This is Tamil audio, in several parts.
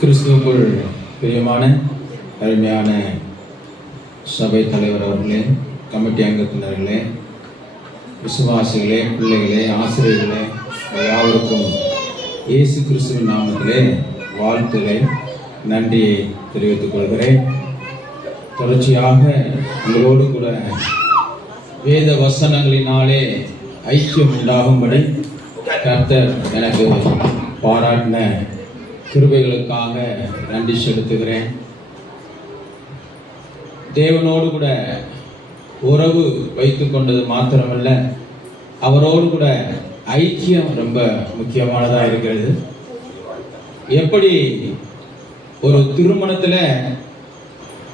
கிறிஸ்துவுக்குள் பிரியமான அருமையான சபை தலைவர் அவர்களே, கமிட்டி அங்கத்தினர்களே, விசுவாசிகளே, பிள்ளைகளே, ஆசிரியர்களே, யாவருக்கும் இயேசு கிறிஸ்துவின் நாமத்திலே வாழ்த்துக்களை, நன்றியை தெரிவித்துக் கொள்கிறேன். தொடர்ச்சியாக உங்களோடு கூட வேத வசனங்களினாலே ஐக்கியம் உண்டாகும்படி கர்த்தர் எனக்கு பாராட்டின கிருபைகளுக்காக நன்றி செலுத்துகிறேன். தேவனோடு கூட உறவு வைத்து கொண்டது மாத்திரமல்ல, அவரோடு கூட ஐக்கியம் ரொம்ப முக்கியமானதாக இருக்கிறது. எப்படி ஒரு திருமணத்தில்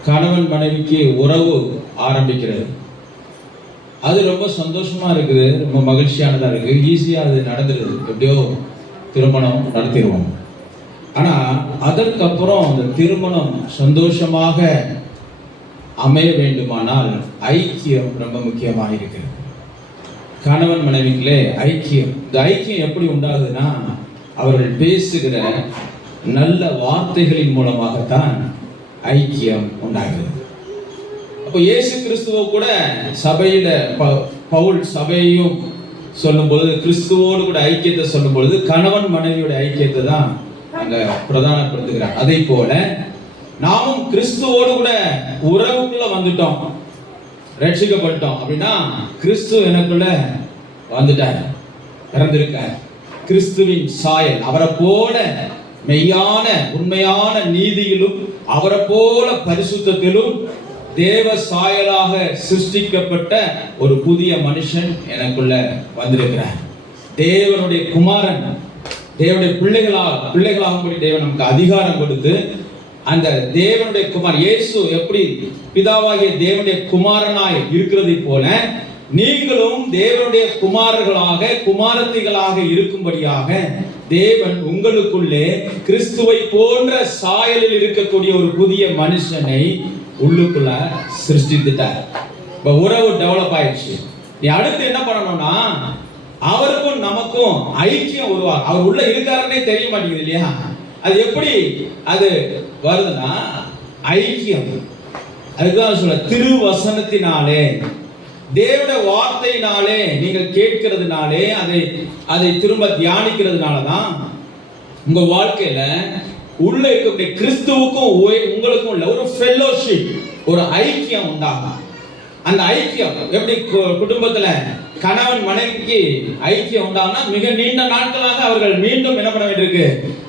கணவன் மனைவிக்கு உறவு ஆரம்பிக்கிறது, அது ரொம்ப சந்தோஷமா இருக்குது, ரொம்ப மகிழ்ச்சியானதா இருக்கு, ஈஸியா அது நடந்துடுது, எப்படியோ திருமணம் நடத்திடுவோம். ஆனா அதற்கப்புறம் அந்த திருமணம் சந்தோஷமாக அமைய வேண்டுமானால் ஐக்கியம் ரொம்ப முக்கியமாக இருக்கிறது. கணவன் மனைவிகளே ஐக்கியம், இந்த ஐக்கியம் எப்படி உண்டாகுதுன்னா அவர்கள் பேசுகிற நல்ல வார்த்தைகளின் மூலமாகத்தான் ஐக்கியம் உண்டாகுது. அப்போ இயேசு கிறிஸ்துவ கூட சபையில பவுல் சபையையும் சொல்லும் பொழுது, கிறிஸ்துவோடு கூட ஐக்கியத்தை சொல்லும் பொழுது கணவன் மனைவியோட ஐக்கியத்தை தான் அங்க பிரதானப்படுத்துகிறார். அதே போல நாமும் கிறிஸ்துவோடு கூட உறவுக்குள்ள வந்துட்டோம், ரட்சிக்கப்பட்டோம் அப்படின்னா கிறிஸ்து எனக்குள்ள வந்துட்டார், பிறந்திருக்கார். கிறிஸ்துவின் சாயல், அவரை போல மெய்யான உண்மையான நீதியிலும் அவரை போல பரிசுத்தத்திலும் தேவ சாயலாக சிருஷ்டிக்கப்பட்ட ஒரு புதிய மனுஷன் எனக்குள்ள வந்திருக்கிறார். தேவனுடைய குமாரன், தேவனுடைய பிள்ளைகளாகும்படி தேவன் நமக்கு அதிகாரம் கொடுத்து, அந்த தேவனுடைய குமார் இயேசு எப்படி பிதாவாகிய தேவனுடைய குமாரனாய் இருக்கிறதை போல நீங்களும் தேவனுடைய குமாரர்களாக குமாரத்திகளாக இருக்கும்படியாக தேவன் உங்களுக்குள்ளே கிறிஸ்துவை போன்ற சாயலில் இருக்கக்கூடிய ஒரு புதிய மனுஷனை உள்ளுக்குள்ள சிருஷ்டித்துட்டார். இப்ப உறவு டெவலப் ஆயிடுச்சு. நீ அடுத்து என்ன பண்ணணும்னா அவருக்கும் நமக்கும் ஐக்கியம் உருவாகும். அவர் உள்ள இருக்காருன்னே தெரிய மாட்டேங்குது இல்லையா? அது எப்படி அது வருதுன்னா ஐக்கியம். அதுதான் சொல்ல, திருவசனத்தினாலே தேவனுடைய வார்த்தையினாலே நீங்கள் கேட்கிறதுனாலே அதை திரும்ப தியானிக்கிறதுனாலதான் உங்க வாழ்க்கையில உள்ள இருக்கக்கூடிய கிறிஸ்துவுக்கும் உங்களுக்கும் உள்ள ஒரு ஃபெல்லோஷிப், ஒரு ஐக்கியம் உண்டாகும். அந்த ஐக்கியம் எப்படி குடும்பத்துல கணவன் மனைவிக்கு ஐக்கியம் உண்டாகுனா மிக நீண்ட நாட்களாக அவர்கள் மீண்டும் என்ன பண்ண வேண்டியிருக்கு,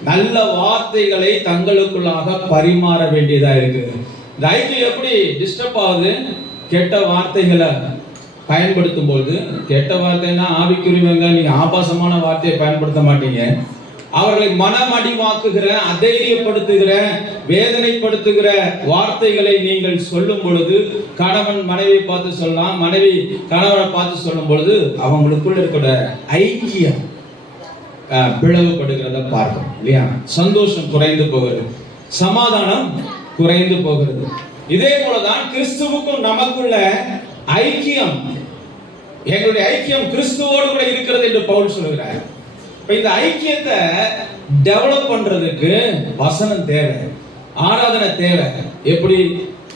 நல்ல வார்த்தைகளை தங்களுக்குள்ளாக பரிமாற வேண்டியதா இருக்கு. இந்த ஐக்கியம் எப்படி டிஸ்டர்ப் ஆகுது? கெட்ட வார்த்தைகளை பயன்படுத்தும் போது, கெட்ட வார்த்தைன்னா ஆவிக்குரியவங்க நீங்க ஆபாசமான வார்த்தையை பயன்படுத்த மாட்டீங்க. அவர்களை மனமடிவாக்குகிற, அதைரியப்படுத்துகிற, வேதனைப்படுத்துகிற வார்த்தைகளை நீங்கள் சொல்லும் பொழுது, கணவன் மனைவி பார்த்து சொல்லலாம், மனைவி கணவனை பார்த்து சொல்லும் பொழுது அவங்களுக்குள்ள இருக்கிற ஐக்கியம் பிளவுபடுகிறத பார்க்கும் இல்லையா? சந்தோஷம் குறைந்து போகிறது, சமாதானம் குறைந்து போகிறது. இதே போலதான் கிறிஸ்துவுக்கும் நமக்குள்ள ஐக்கியம், எங்களுடைய ஐக்கியம் கிறிஸ்துவோடு கூட இருக்கிறது என்று பவுல் சொல்கிறார். இந்த ஐக்கியத்தை டெவலப் பண்றதுக்கு வசனம் தேவை, ஆராதனை தேவை. எப்படி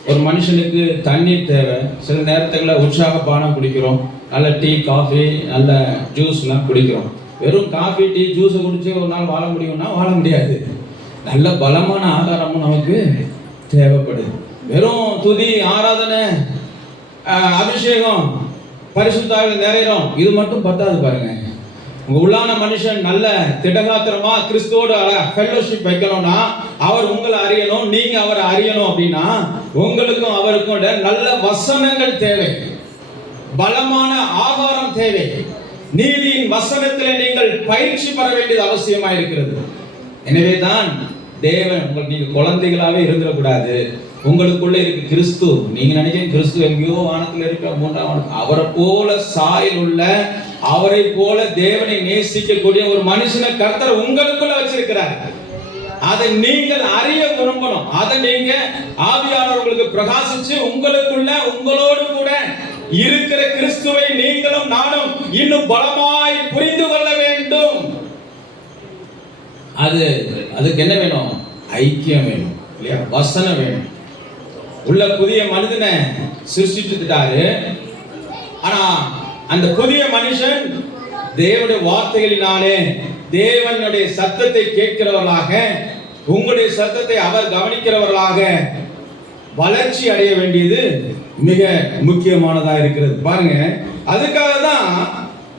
ஒரு மனுஷனுக்கு தண்ணீர் தேவை, சில நேரத்துல உற்சாக பானம் குடிக்கிறோம், நல்ல டீ காஃபி நல்ல ஜூஸ் எல்லாம் குடிக்கிறோம். வெறும் காஃபி டீ ஜூஸ் குடிச்சு ஒரு நாள் வாழ முடியும்னா வாழ முடியாது. நல்ல பலமான ஆகாரமும் நமக்கு தேவைப்படுது. வெறும் துதி ஆராதனை அபிஷேகம் பரிசுத்தாவில நிறைகிறோம், இது மட்டும் பத்தாது. பாருங்க, உங்க உள்ளான மனுஷன் நல்ல திடகாத்திரமா கிறிஸ்துவோட ஃபெல்லோஷிப் வைக்கணும்னா அவர் உங்களை அறியணும், நீங்க அவரை அறியணும். அப்படின்னா உங்களுக்கும் அவருக்கும் நல்ல வசனங்கள் தேவை, பலமான ஆகாரம் தேவை. நீதியின் வசனத்தில் நீங்கள் பயிற்சி பெற வேண்டியது அவசியமா இருக்கிறது. எனவே தான் தேவன் உங்களுக்கு, நீங்க குழந்தைகளாவே இருந்துடக்கூடாது, உங்களுக்குள்ள இருக்கு கிறிஸ்து. நீங்க நினைக்கிறீங்க கிறிஸ்து எங்கேயோ வானத்தில் இருக்க, மூன்றாம் வானத்தில், அவரை போல சாயல் உள்ள, அவரை போல தேவனை நேசிக்கக்கூடிய ஒரு மனுஷனை கர்த்தர் உங்களுக்குள்ள வச்சிருக்கிறார். அதை நீங்கள் அறிய விரும்பணும். அதை நீங்க ஆவியானவர் உங்களுக்கு பிரகாசிச்சு உங்களுக்குள்ள உங்களோடு கூட இருக்கிற கிறிஸ்துவை நீங்களும் நானும் இன்னும் பலமாய் புரிந்து கொள்ள வேண்டும். அதுக்கு என்ன வேணும்? ஐக்கியம் வேணும் இல்லையா? வசனம் வேணும். உள்ள புதிய மனிதனை சிருஷ்டிச்சுட்டாரு. ஆனா அந்த புதிய மனுஷன் தேவனுடைய வார்த்தைகளினாலே தேவனுடைய சத்தத்தை கேட்கிறவர்களாக, உங்களுடைய சத்தத்தை அவர் கவனிக்கிறவர்களாக வளர்ச்சி அடைய வேண்டியது மிக முக்கியமானதா இருக்கிறது. பாருங்க, அதுக்காக தான்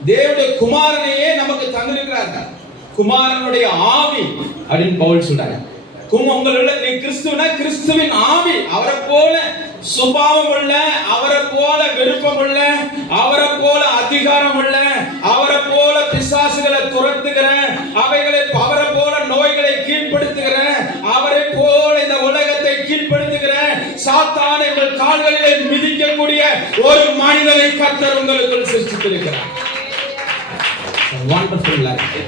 தேவனுடைய குமாரனையே நமக்கு தந்திருக்கிறார். குமாரனுடைய ஆவி அப்படின்னு பவுல் சொல்றாரு. உங்களுள்ள நீ கிறிஸ்துவனா, கிறிஸ்துவின் ஆவி அவரை போல சுபாவம் உள்ள, அவரை போல விருப்பம் உள்ள, அவரை போல அதிகாரம் உள்ள, அவரை போல பிசாசுகளை துரத்துகிற, அவைகளை அவரை போல நோய்களை கீழ்ப்படுத்துகிற, அவரை போல இந்த உலகத்தை கீழ்ப்படுத்துகிற, சாத்தானை உங்கள் கால்களிலே மிதிக்கக்கூடிய ஒரு மனிதனை கர்த்தர் உங்களுக்குள் சிருஷ்டித்திருக்கிறார். Wonderful life.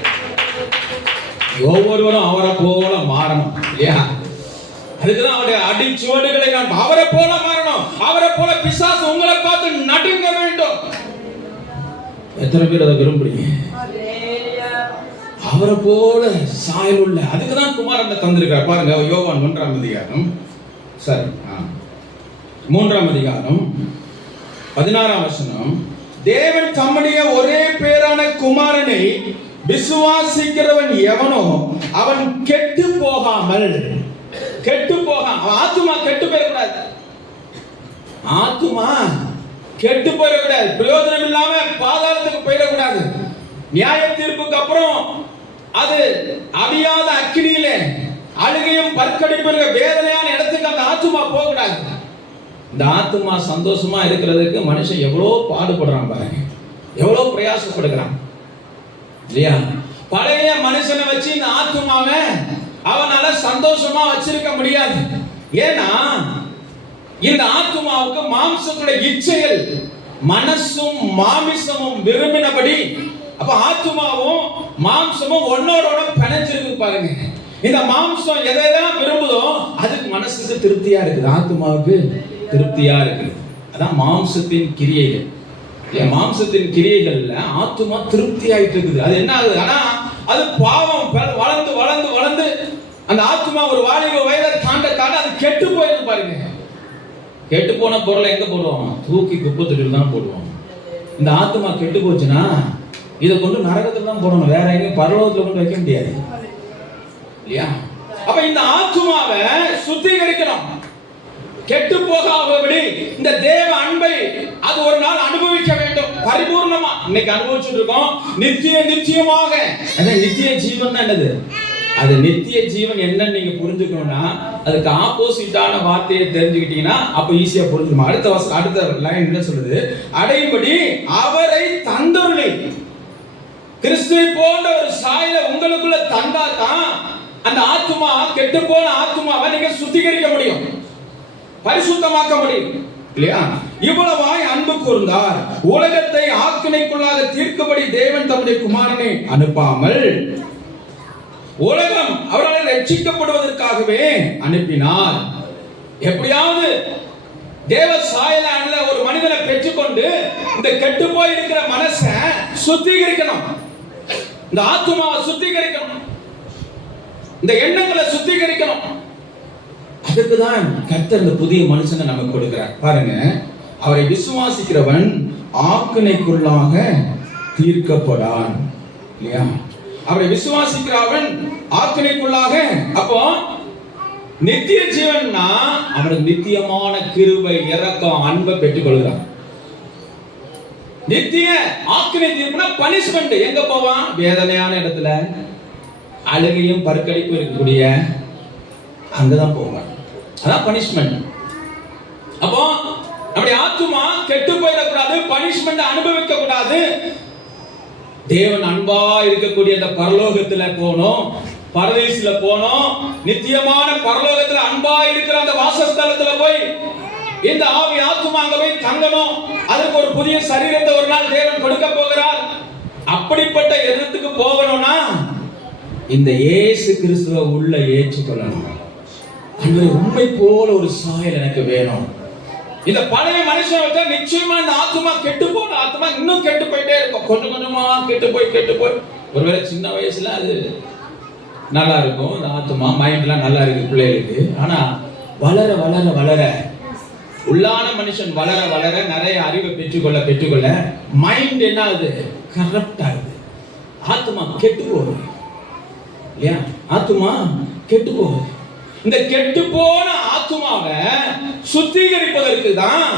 ஒவ்வொருவரும் அவரை போல மாறணும் இல்லையா? அதுக்குதான் அவருடைய அடிச்சுவடுகளை நான் அவரை போல மாறணும். அவரை போல பிசாசு உங்களை பார்த்து நடுங்க வேண்டும். எத்தனை பேர் அதை விரும்புறீங்க? அவரை போல சாயல் உள்ள, அதுக்குதான் குமாரனை தந்திருக்கார். பாருங்க, யோவான் 1ஆம் அதிகாரம், சரி 3ஆம் அதிகாரம் 16ஆம் வசனம். தேவன் தம்முடைய ஒரே பேரான குமாரனை விசுவாசிக்கிறவன் எவனோ அவன் கெட்டு போகாமல், ஆத்துமா கெட்டு போயிடக்கூடாது. ஆத்துமா கெட்டு போயிடக்கூடாது, பிரயோஜனம் இல்லாம பாதாளத்துக்கு போயிடக்கூடாது. நியாய தீர்ப்புக்கு அப்புறம் அது அவியாத அக்கினியிலே அழுகையும் பற்கடிப்பு வேதனையான இடத்துக்கு அந்த ஆத்துமா போகக்கூடாது. இந்த ஆத்துமா சந்தோஷமா இருக்கிறதுக்கு மனுஷன் எவ்வளவு பாடுபடுறான் பாருங்க, எவ்வளவு பிரயாசப்படுகிறான் இல்லையா? பழைய மனுஷனை வச்சு இந்த ஆத்துமாவை அவனால சந்தோஷமா வச்சிருக்க முடியாது. ஏன்னா இந்த ஆத்துமாவுக்கு மாம்சத்துடைய இச்சைகள், மனசும் மாமிசமும் விரும்பினபடி, அப்ப ஆத்துமாவும் மாம்சமும் ஒன்னோட பிணைஞ்சிருக்கு பாருங்க. இந்த மாம்சம் எதையெல்லாம் விரும்புதோ அதுக்கு மனசுக்கு திருப்தியா இருக்குது, ஆத்துமாவுக்கு திருப்தியா இருக்குது. அதான் மாம்சத்தின் கிரியைகள். மாம்சத்தின் கிரியைகள்ல ஆத்துமா திருப்தி ஆயிட்டு இருக்குது. அது என்ன ஆகுது? ஆனா அது பாவம் வளர்ந்து வளர்ந்து வளர்ந்து அந்த ஆத்துமா ஒரு வாலிப வயதை தாண்ட தாண்ட அது கெட்டு போயிருக்கு பாருங்க. கெட்டு போன பொருளை எங்க போடுவாங்க? தூக்கி குப்பை தொட்டில தான் போடுவாங்க. இந்த ஆத்துமா கெட்டு போச்சுன்னா இதை கொண்டு நரகத்துல தான் போடணும், வேற எங்கேயும் பரலோகத்துல கொண்டு வைக்க முடியாது இல்லையா? அப்ப இந்த ஆத்துமாவை சுத்திகரிக்கணும், கெட்டு போகாதபடி இந்த தேவ அன்பை அது ஒரு நாள் அனுபவிக்க வேண்டும் பரிபூர்ணமா. இன்னைக்கு அனுபவிச்சுட்டு இருக்கோம், நிச்சயமாக. நித்திய ஜீவன் என்னது? அது நித்திய ஜீவன் என்னன்னு நீங்க புரிஞ்சுக்கணும்னா அதுக்கு ஆப்போசிட்டான வார்த்தையை தெரிஞ்சுக்கிட்டீங்கன்னா அப்ப ஈஸியா புரிஞ்சுக்கணும். அடுத்த லைன் என்ன சொல்லுது? அடையும்படி அவரை தந்தருளி, கிறிஸ்துவை போன்ற ஒரு சாயலை உங்களுக்குள்ள தந்தா தான் அந்த ஆத்துமா, கெட்டு போன ஆத்துமாவை நீங்க சுத்திகரிக்க முடியும், பரிசுத்தமாக்க முடியும் இல்லையா? இவ்வளவாய் அன்பு கூர்ந்தார், உலகத்தை ஆக்கினைக்குள்ளாக தீர்க்கும்படி தேவன் தம்முடைய குமாரனை அனுப்பாமல் உலகம் அவரால் ரட்சிக்கப்படுவதற்காகவே அனுப்பினார். எப்படியாவது தேவ சாயலான ஒரு மனிதனை பெற்றுக்கொண்டு இந்த கெட்டு போய் இருக்கிற மனசை சுத்திகரிக்கணும், இந்த ஆத்துமாவை சுத்திகரிக்கணும், இந்த எண்ணங்களை சுத்திகரிக்கணும். அதுக்குதான் கர்த்தர் இந்த புதிய மனுஷனை நமக்கு கொடுக்கிறார். பாருங்க, அவரை விசுவாசிக்கிறவன் ஆக்கினைக்குள்ளாக தீர்க்கப்படான் இல்லையா? அவரை விசுவாசிக்கிறவன் ஆக்கினைக்குள்ளாக, அப்போ நித்திய ஜீவன்னா அவனுக்கு நித்தியமான கிருபை, இரக்கம், அன்பை பெற்றுக் கொள்கிறான். நித்திய ஆக்கினை தீர்ப்புனா பனிஷ்மெண்ட். எங்க போவான்? வேதனையான இடத்துல, அழுகையும் பற்கடிப்பு இருக்கக்கூடிய அங்கதான் போவான். அதான் பனிஷ்மெண்ட். அப்போ நம்முடைய ஆத்துமா கெட்டு போயிடக்கூடாது, பனிஷ்மெண்ட் அனுபவிக்க கூடாது. தேவன் அன்பா இருக்கக்கூடிய அந்த பரலோகத்துல போனோம், பரதீசுல போனோம், நித்தியமான பரலோகத்துல அன்பா இருக்கிற அந்த வாசஸ்தலத்துல போய் இந்த ஆவி ஆத்துமா அங்க போய் தங்கணும். அதுக்கு ஒரு புதிய சரீரத்தை ஒரு நாள் தேவன் கொடுக்க போகிறார். அப்படிப்பட்ட இடத்துக்கு போகணும்னா இந்த இயேசு கிறிஸ்துவை உள்ள ஏற்றுக்கொள்ளணும். அன்று உண்மை போல ஒரு சாயல் எனக்கு வேணும். இந்த பழைய மனுஷன் வச்சா நிச்சயமா இந்த ஆத்துமா கெட்டு போன ஆத்துமா இன்னும் கெட்டு போயிட்டே இருக்கும். கொஞ்சம் கொஞ்சமா கெட்டு போய் ஒருவேளை சின்ன வயசுல அது நல்லா இருக்கும். இந்த ஆத்மா மைண்ட்லாம் நல்லா இருக்கு பிள்ளைகளுக்கு. ஆனா வளர வளர வளர உள்ளான மனுஷன் வளர வளர நிறைய அறிவை பெற்றுக்கொள்ள மைண்ட் என்ன ஆகுது? கரப்ட் ஆகுது. ஆத்மா கெட்டு போகுது இல்லையா? ஆத்மா கெட்டு போகுது. இந்த கெட்டு போன ஆத்மாவை சுத்திகரிப்பதற்கு தான்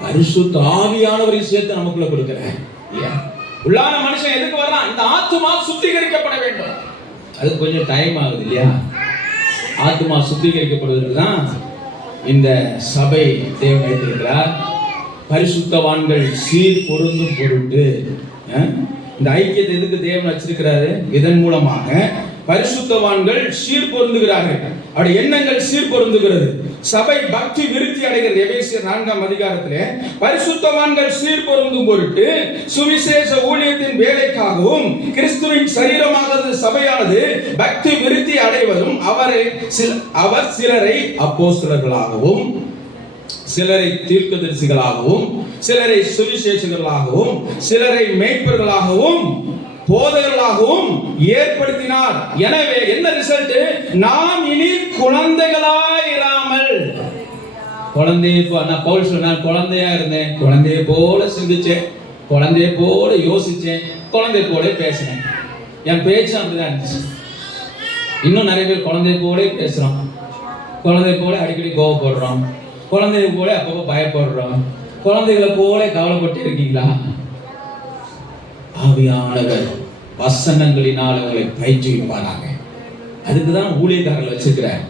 பரிசுத்த ஆவியானவரை சேர்த்து நமக்குள்ள கொடுக்கிறார் இல்லையா? உள்ளான மனுஷன் எதுக்கு வர்றான்? இந்த ஆத்மா சுத்திகரிக்கப்பட வேண்டும். அது கொஞ்சம் டைம் ஆகுது இல்லையா? ஆத்மா சுத்திகரிக்கப்படுவதற்கு தான் இந்த சபை தேவன் வைத்திருக்கிறார். பரிசுத்தவான்கள் சீர் பொருந்தும் பொருட்டு இந்த ஐக்கியத்தை எதுக்கு தேவன் வச்சிருக்கிறாரு? இதன் மூலமாக பரிசுத்தவான்கள் சீர் பொருந்துகிறார்கள். அவருடைய எண்ணங்கள் சீர் பொருந்துகிறது. சபை பக்தி விருத்தி அடைகிறது. எபேசியர் 4ஆம் அதிகாரத்திலே பரிசுத்தவான்கள் சீர் பொருந்தும் பொருட்டு சுவிசேஷ ஊழியத்தின் வேலைக்காகவும் கிறிஸ்துவின் சரீரமானது சபையானது பக்தி விருத்தி அடைவதும் அவர் சிலரை அப்போஸ்தலர்களாகவும் சிலரை தீர்க்கதரிசிகளாகவும் சிலரை சுவிசேஷகர்களாகவும் சிலரை மேய்ப்பர்களாகவும் போதகர்களாகவும் ஏற்படுத்தினார். எனவே என்ன ரிசல்ட்? நாம் இனி குழந்தைகளாயிராமல், நான் பவுல் சொன்னார், குழந்தையா இருந்தேன், குழந்தைய போல சிந்திச்சேன், குழந்தைய போல யோசிச்சேன், குழந்தைய போல பேசினேன். என் பேச்சு அப்படிதான் இருந்துச்சு. இன்னும் நிறைய பேர் குழந்தைய போல பேசுறோம், குழந்தைய போல அடிக்கடி கோவப்படுறோம், குழந்தைய போல அப்பப்போ பயப்படுறோம். குழந்தைகளை போல கவலைப்பட்டு இருக்கீங்களா? ஆவியானவர் வசனங்களினால் அவங்களை பயிற்றுவிப்பாராக. அதுக்குதான் ஊழியக்காரர்கள் வச்சிருக்கிறார்.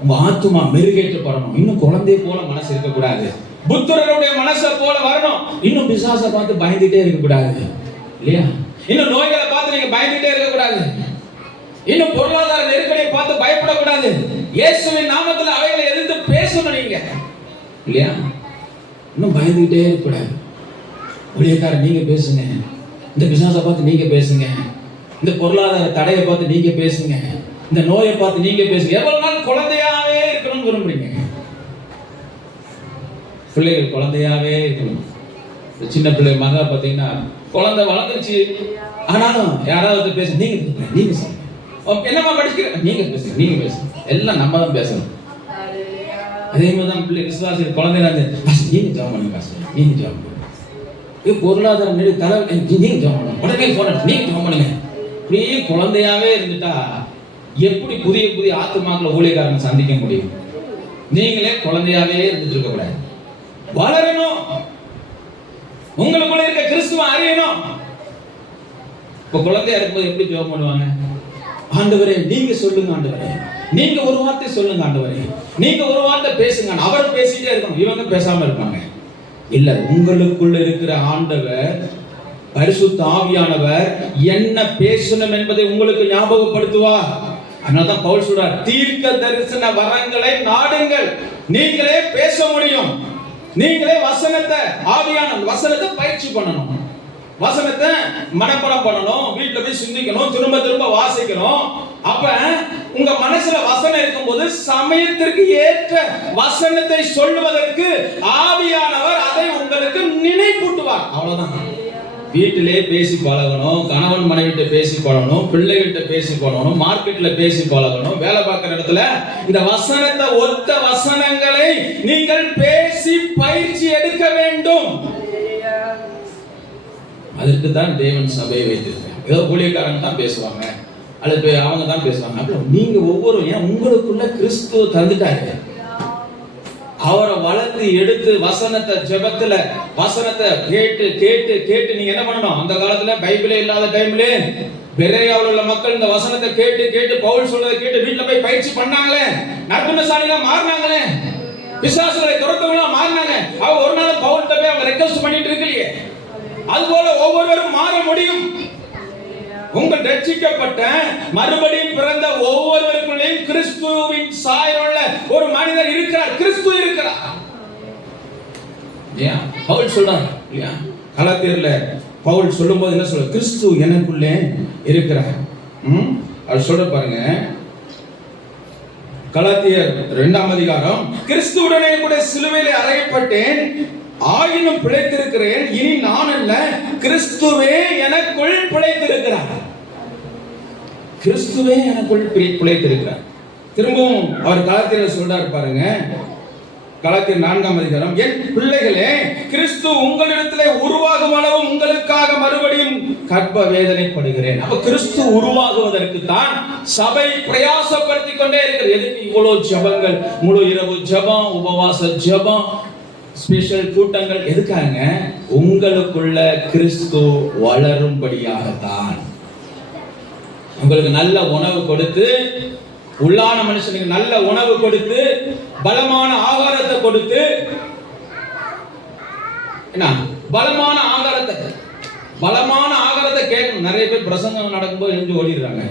உங்க ஆத்துமா மெருகேற்றப்படணும். இன்னும் குழந்தைய போல மனசு இருக்கக்கூடாது. புத்தருடைய மனசை போல வரணும். இன்னும் பிசாசை பார்த்து பயந்துட்டே இருக்கக்கூடாது இல்லையா? இன்னும் நோய்களை பார்த்து நீங்க பயந்துட்டே இருக்கக்கூடாது. இன்னும் பொருளாதார நெருக்கடியை பார்த்து பயப்படக்கூடாது. இயேசுவின் நாமத்தில் அவைகளை எதிர்த்து பேசணும் நீங்க இல்லையா? இன்னும் பயந்துகிட்டே இருக்கக்கூடாது. ஊழியக்காரர் நீங்க பேசுங்க, இந்த பிசாசை பார்த்து நீங்க பேசுங்க, இந்த பொருளாதார தடையை பார்த்து நீங்க பேசுங்க, இந்த நோயை பார்த்து நீங்க பேசுங்க. எவ்வளவு நாள் குழந்தையாவே இருக்கணும்னு விரும்புறீங்க? பிள்ளைகள் குழந்தையாவே இருக்கணும். சின்ன பிள்ளை மகா பார்த்தீங்கன்னா குழந்தை வளர்ந்துருச்சு, ஆனாலும் யாராவது பேச நீங்க சொல்லுங்க, என்னமா படிக்கிற நீங்க பேசுங்க, நீங்க பேசுங்க, எல்லாம் நம்ம தான் பேசணும். அதே மாதிரி தான் பிள்ளை விசுவாசி குழந்தைங்க நீங்க ஜாம் பண்ணுங்க, நீங்க ஜாம் பண்ணுங்க, பொருளாதார நெரு தலை நீங்க ஜாம் பண்ணுங்க, உடனே போன நீங்க ஜாம் பண்ணுங்க. இப்படியே குழந்தையாவே இருந்துட்டா எப்படி புதிய புதிய ஆத்துமாக்களை ஊழியக்காரங்க சந்திக்க முடியும்? நீங்களே குழந்தையாவே இருந்துட்டு இருக்க கூடாது. வளரணும். உங்களுக்குள்ள இருக்க கிறிஸ்துவ அறியணும். இப்ப குழந்தையா இருக்கும்போது எப்படி ஜெபம் பண்ணுவாங்க? ஆண்டவரே நீங்க சொல்லுங்க, ஆண்டவரே நீங்க ஒரு வார்த்தை சொல்லுங்க, ஆண்டவரே நீங்க ஒரு வார்த்தை பேசுங்க. அவர் பேசிட்டே இருக்கணும், இவங்க பேசாம இருப்பாங்க. இல்ல, உங்களுக்குள்ள இருக்கிற ஆண்டவர் பரிசுத்த ஆவியானவர் என்ன பேசணும் என்பதை உங்களுக்கு ஞாபகப்படுத்துவார். அதனால்தான் பவுல் சொல்றார், தீர்க்க தரிசன வரங்களை நாடுங்கள். நீங்களே பேச முடியும். நீங்களே வசனத்தை, ஆவியான வசனத்தை பயிற்சி பண்ணணும். வசனத்தை மனப்பாடம் பண்ணணும், வீட்டுல போய் சிந்திக்கணும், திரும்ப திரும்ப வாசிக்கணும். அப்ப உங்க மனசுல வசனம் இருக்கும்போது சமயத்திற்கு ஏற்ற வசனத்தை சொல்லுவதற்கு ஆவியானவர் அதை உங்களுக்கு நினைப்பூட்டுவார். அவ்வளவுதான். வீட்டிலே பேசி பழகணும், கணவன் மனைவிட்ட பேசி பழகணும், பிள்ளைகிட்ட பேசி பழகணும், மார்க்கெட்ல பேசி பழகணும், வேலை பார்க்கிற இடத்துல இந்த வசனத்தை ஒத்த வசனங்களை நீங்கள் பேசி பயிற்சி எடுக்க வேண்டும். அதற்கு தான் தேவன் சபையை வைத்திருக்கிறார். ஏதோ ஊழியக்காரங்க தான் பேசுவாங்க, அல்லது அவங்க தான் பேசுவாங்க. அப்புறம் நீங்க ஒவ்வொரு உங்களுக்குள்ள கிறிஸ்துவ தந்துட்டாங்க. அவரை வளர்த்து எடுத்து வசனத்தை ஜெபத்துல வசனத்தை கேட்டு கேட்டு கேட்டு நீங்க என்ன பண்ணணும்? அந்த காலத்துல பைபிளே இல்லாத டைம்ல பெரேயாவுல உள்ள மக்கள் இந்த வசனத்தை கேட்டு கேட்டு பவுல் சொல்றதை கேட்டு வீட்டுல போய் பயிற்சி பண்ணாங்களே, நற்குணசாலிகளா மாறினாங்களே, பிசாசுகளை துரத்தவங்களா மாறினாங்க. அவங்க ஒரு நாள் பவுல்கிட்ட போய் அவங்க ரெக்வெஸ்ட் பண்ணிட்டு இருக்கலையே. அதுபோல ஒவ்வொருவரும் மாற முடியும். உங்கள் ரட்சிக்கப்பட்ட மறுபடியும் பிறந்த ஒவ்வொருவருக்குள்ளேயும் கிறிஸ்துவின் சாயலுள்ள ஒரு மனிதர் இருக்கிறார். கிறிஸ்து இருக்கிறார். ஏன் பவுல் சொல்றார் இல்லையா? கலாத்தியர்ல பவுல் சொல்லும்போது என்ன சொல்ற? கிறிஸ்து எனக்குள்ளே இருக்கிறார். அவர் சொல்ற பாருங்க, கலாத்தியர் 2ஆம் அதிகாரம், கிறிஸ்துவுடனே கூட சிலுவையிலே அறையப்பட்டேன், ஆயினும் பிழைத்திருக்கிறேன், இனி நான் அல்ல, கிறிஸ்துவே எனக்குள் பிழைத்திருக்கிறார். கிறிஸ்துவே எனக்குள் பிழைத்திருக்கிறார். திரும்பவும் அவர் கலாத்தியர் சொல்றாரு பாருங்க, கலாத்தியர் 4ஆம் அதிகாரம், என் பிள்ளைகளே, கிறிஸ்து உங்களிடத்திலே உருவாகும் அளவு உங்களுக்காக மறுபடியும் கர்ப்ப வேதனைப்படுகிறேன். அப்ப கிறிஸ்து உருவாகுவதற்கு தான் சபை பிரயாசப்படுத்திக் கொண்டே இருக்கிறது. எதுக்கு இவ்வளவு ஜெபங்கள், முழு இரவு ஜெபம், உபவாச ஜெபம், ஸ்பெஷல் கூட்டங்கள்? எதுக்காக? உங்களுக்குள்ள கிறிஸ்து வளரும்படியாகத்தான். உங்களுக்கு நல்ல உணவு கொடுத்து, உள்ளான மனுஷனுக்கு நல்ல உணவு கொடுத்து, பலமான ஆகாரத்தை கொடுத்து, என்ன பலமான ஆகாரத்தை கேட்கணும். நிறைய பேர் பிரசங்கம் நடக்கும்போது எழுந்து ஓடிடுறாங்க.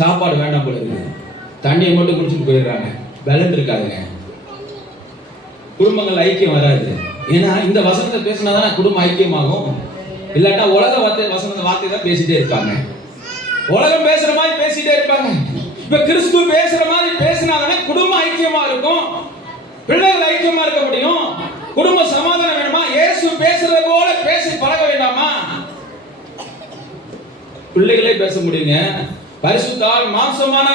சாப்பாடு வேண்டாம் போல இருக்கு, தண்ணியை மட்டும் குடிச்சுட்டு போயிடுறாங்க. பலன் இருக்காதுங்க, குடும்பங்கள் ஐக்கியம் வராது. ஏன்னா இந்த வசனத்தை பேசினாதான் குடும்பம் ஐக்கியமாகும். இல்லாட்டா உலக வார்த்தை தான் பேசிட்டே இருப்பாங்க. உலகம் பேசுற மாதிரி பேசிட்டே இருப்பாங்க. இப்ப கிறிஸ்து பேசுற மாதிரி பேசினாதானே குடும்பம் ஐக்கியமா இருக்கும், பிள்ளைகள் ஐக்கியமா இருக்க முடியும். குடும்ப சமாதானம் வேணுமா? இயேசு பேசுறது போல பேசி பழக வேண்டாமா? பிள்ளைகளே பேச முடியுங்க. பரிசுத்தால் மாம்சமான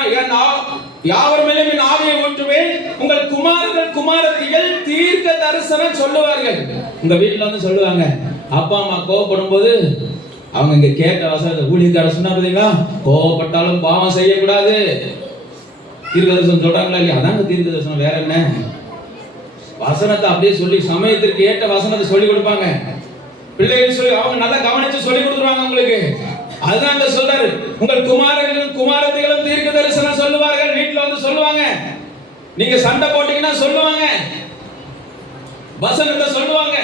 யாவர் மேலும் என் ஆவியை ஊற்றுவேன், உங்கள் குமாரர்கள் குமாரத்திகள் தீர்க்க தரிசனம் சொல்லுவார்கள். உங்க வீட்டுல வந்து சொல்லுவாங்க, அப்பா அம்மா கோவப்படும் போது அவங்க இங்க கேட்ட வசனத்தை ஊழியக்கார சொன்னா பாத்தீங்களா, கோவப்பட்டாலும் பாவம் செய்யக்கூடாது. தீர்க்க தரிசனம் சொல்றாங்களா இல்லையா? அதாங்க தீர்க்க தரிசனம். வேற என்ன? வசனத்தை அப்படியே சொல்லி சமயத்திற்கு ஏற்ற வசனத்தை சொல்லி கொடுப்பாங்க. பிள்ளைகள் சொல்லி அவங்க நல்லா கவனிச்சு சொல்லி கொடுத்துருவாங்க உங்களுக்கு. அதுதான் சொல்றாரு, உங்கள் குமாரர்களும் குமாரத்திகளும் தீர்க்க தரிசனம் சொல்லுவார்கள். வீட்டுல வந்து சொல்லுவாங்க. நீங்க சண்டை போட்டீங்கன்னா சொல்லுவாங்க, வசனத்தை சொல்லுவாங்க.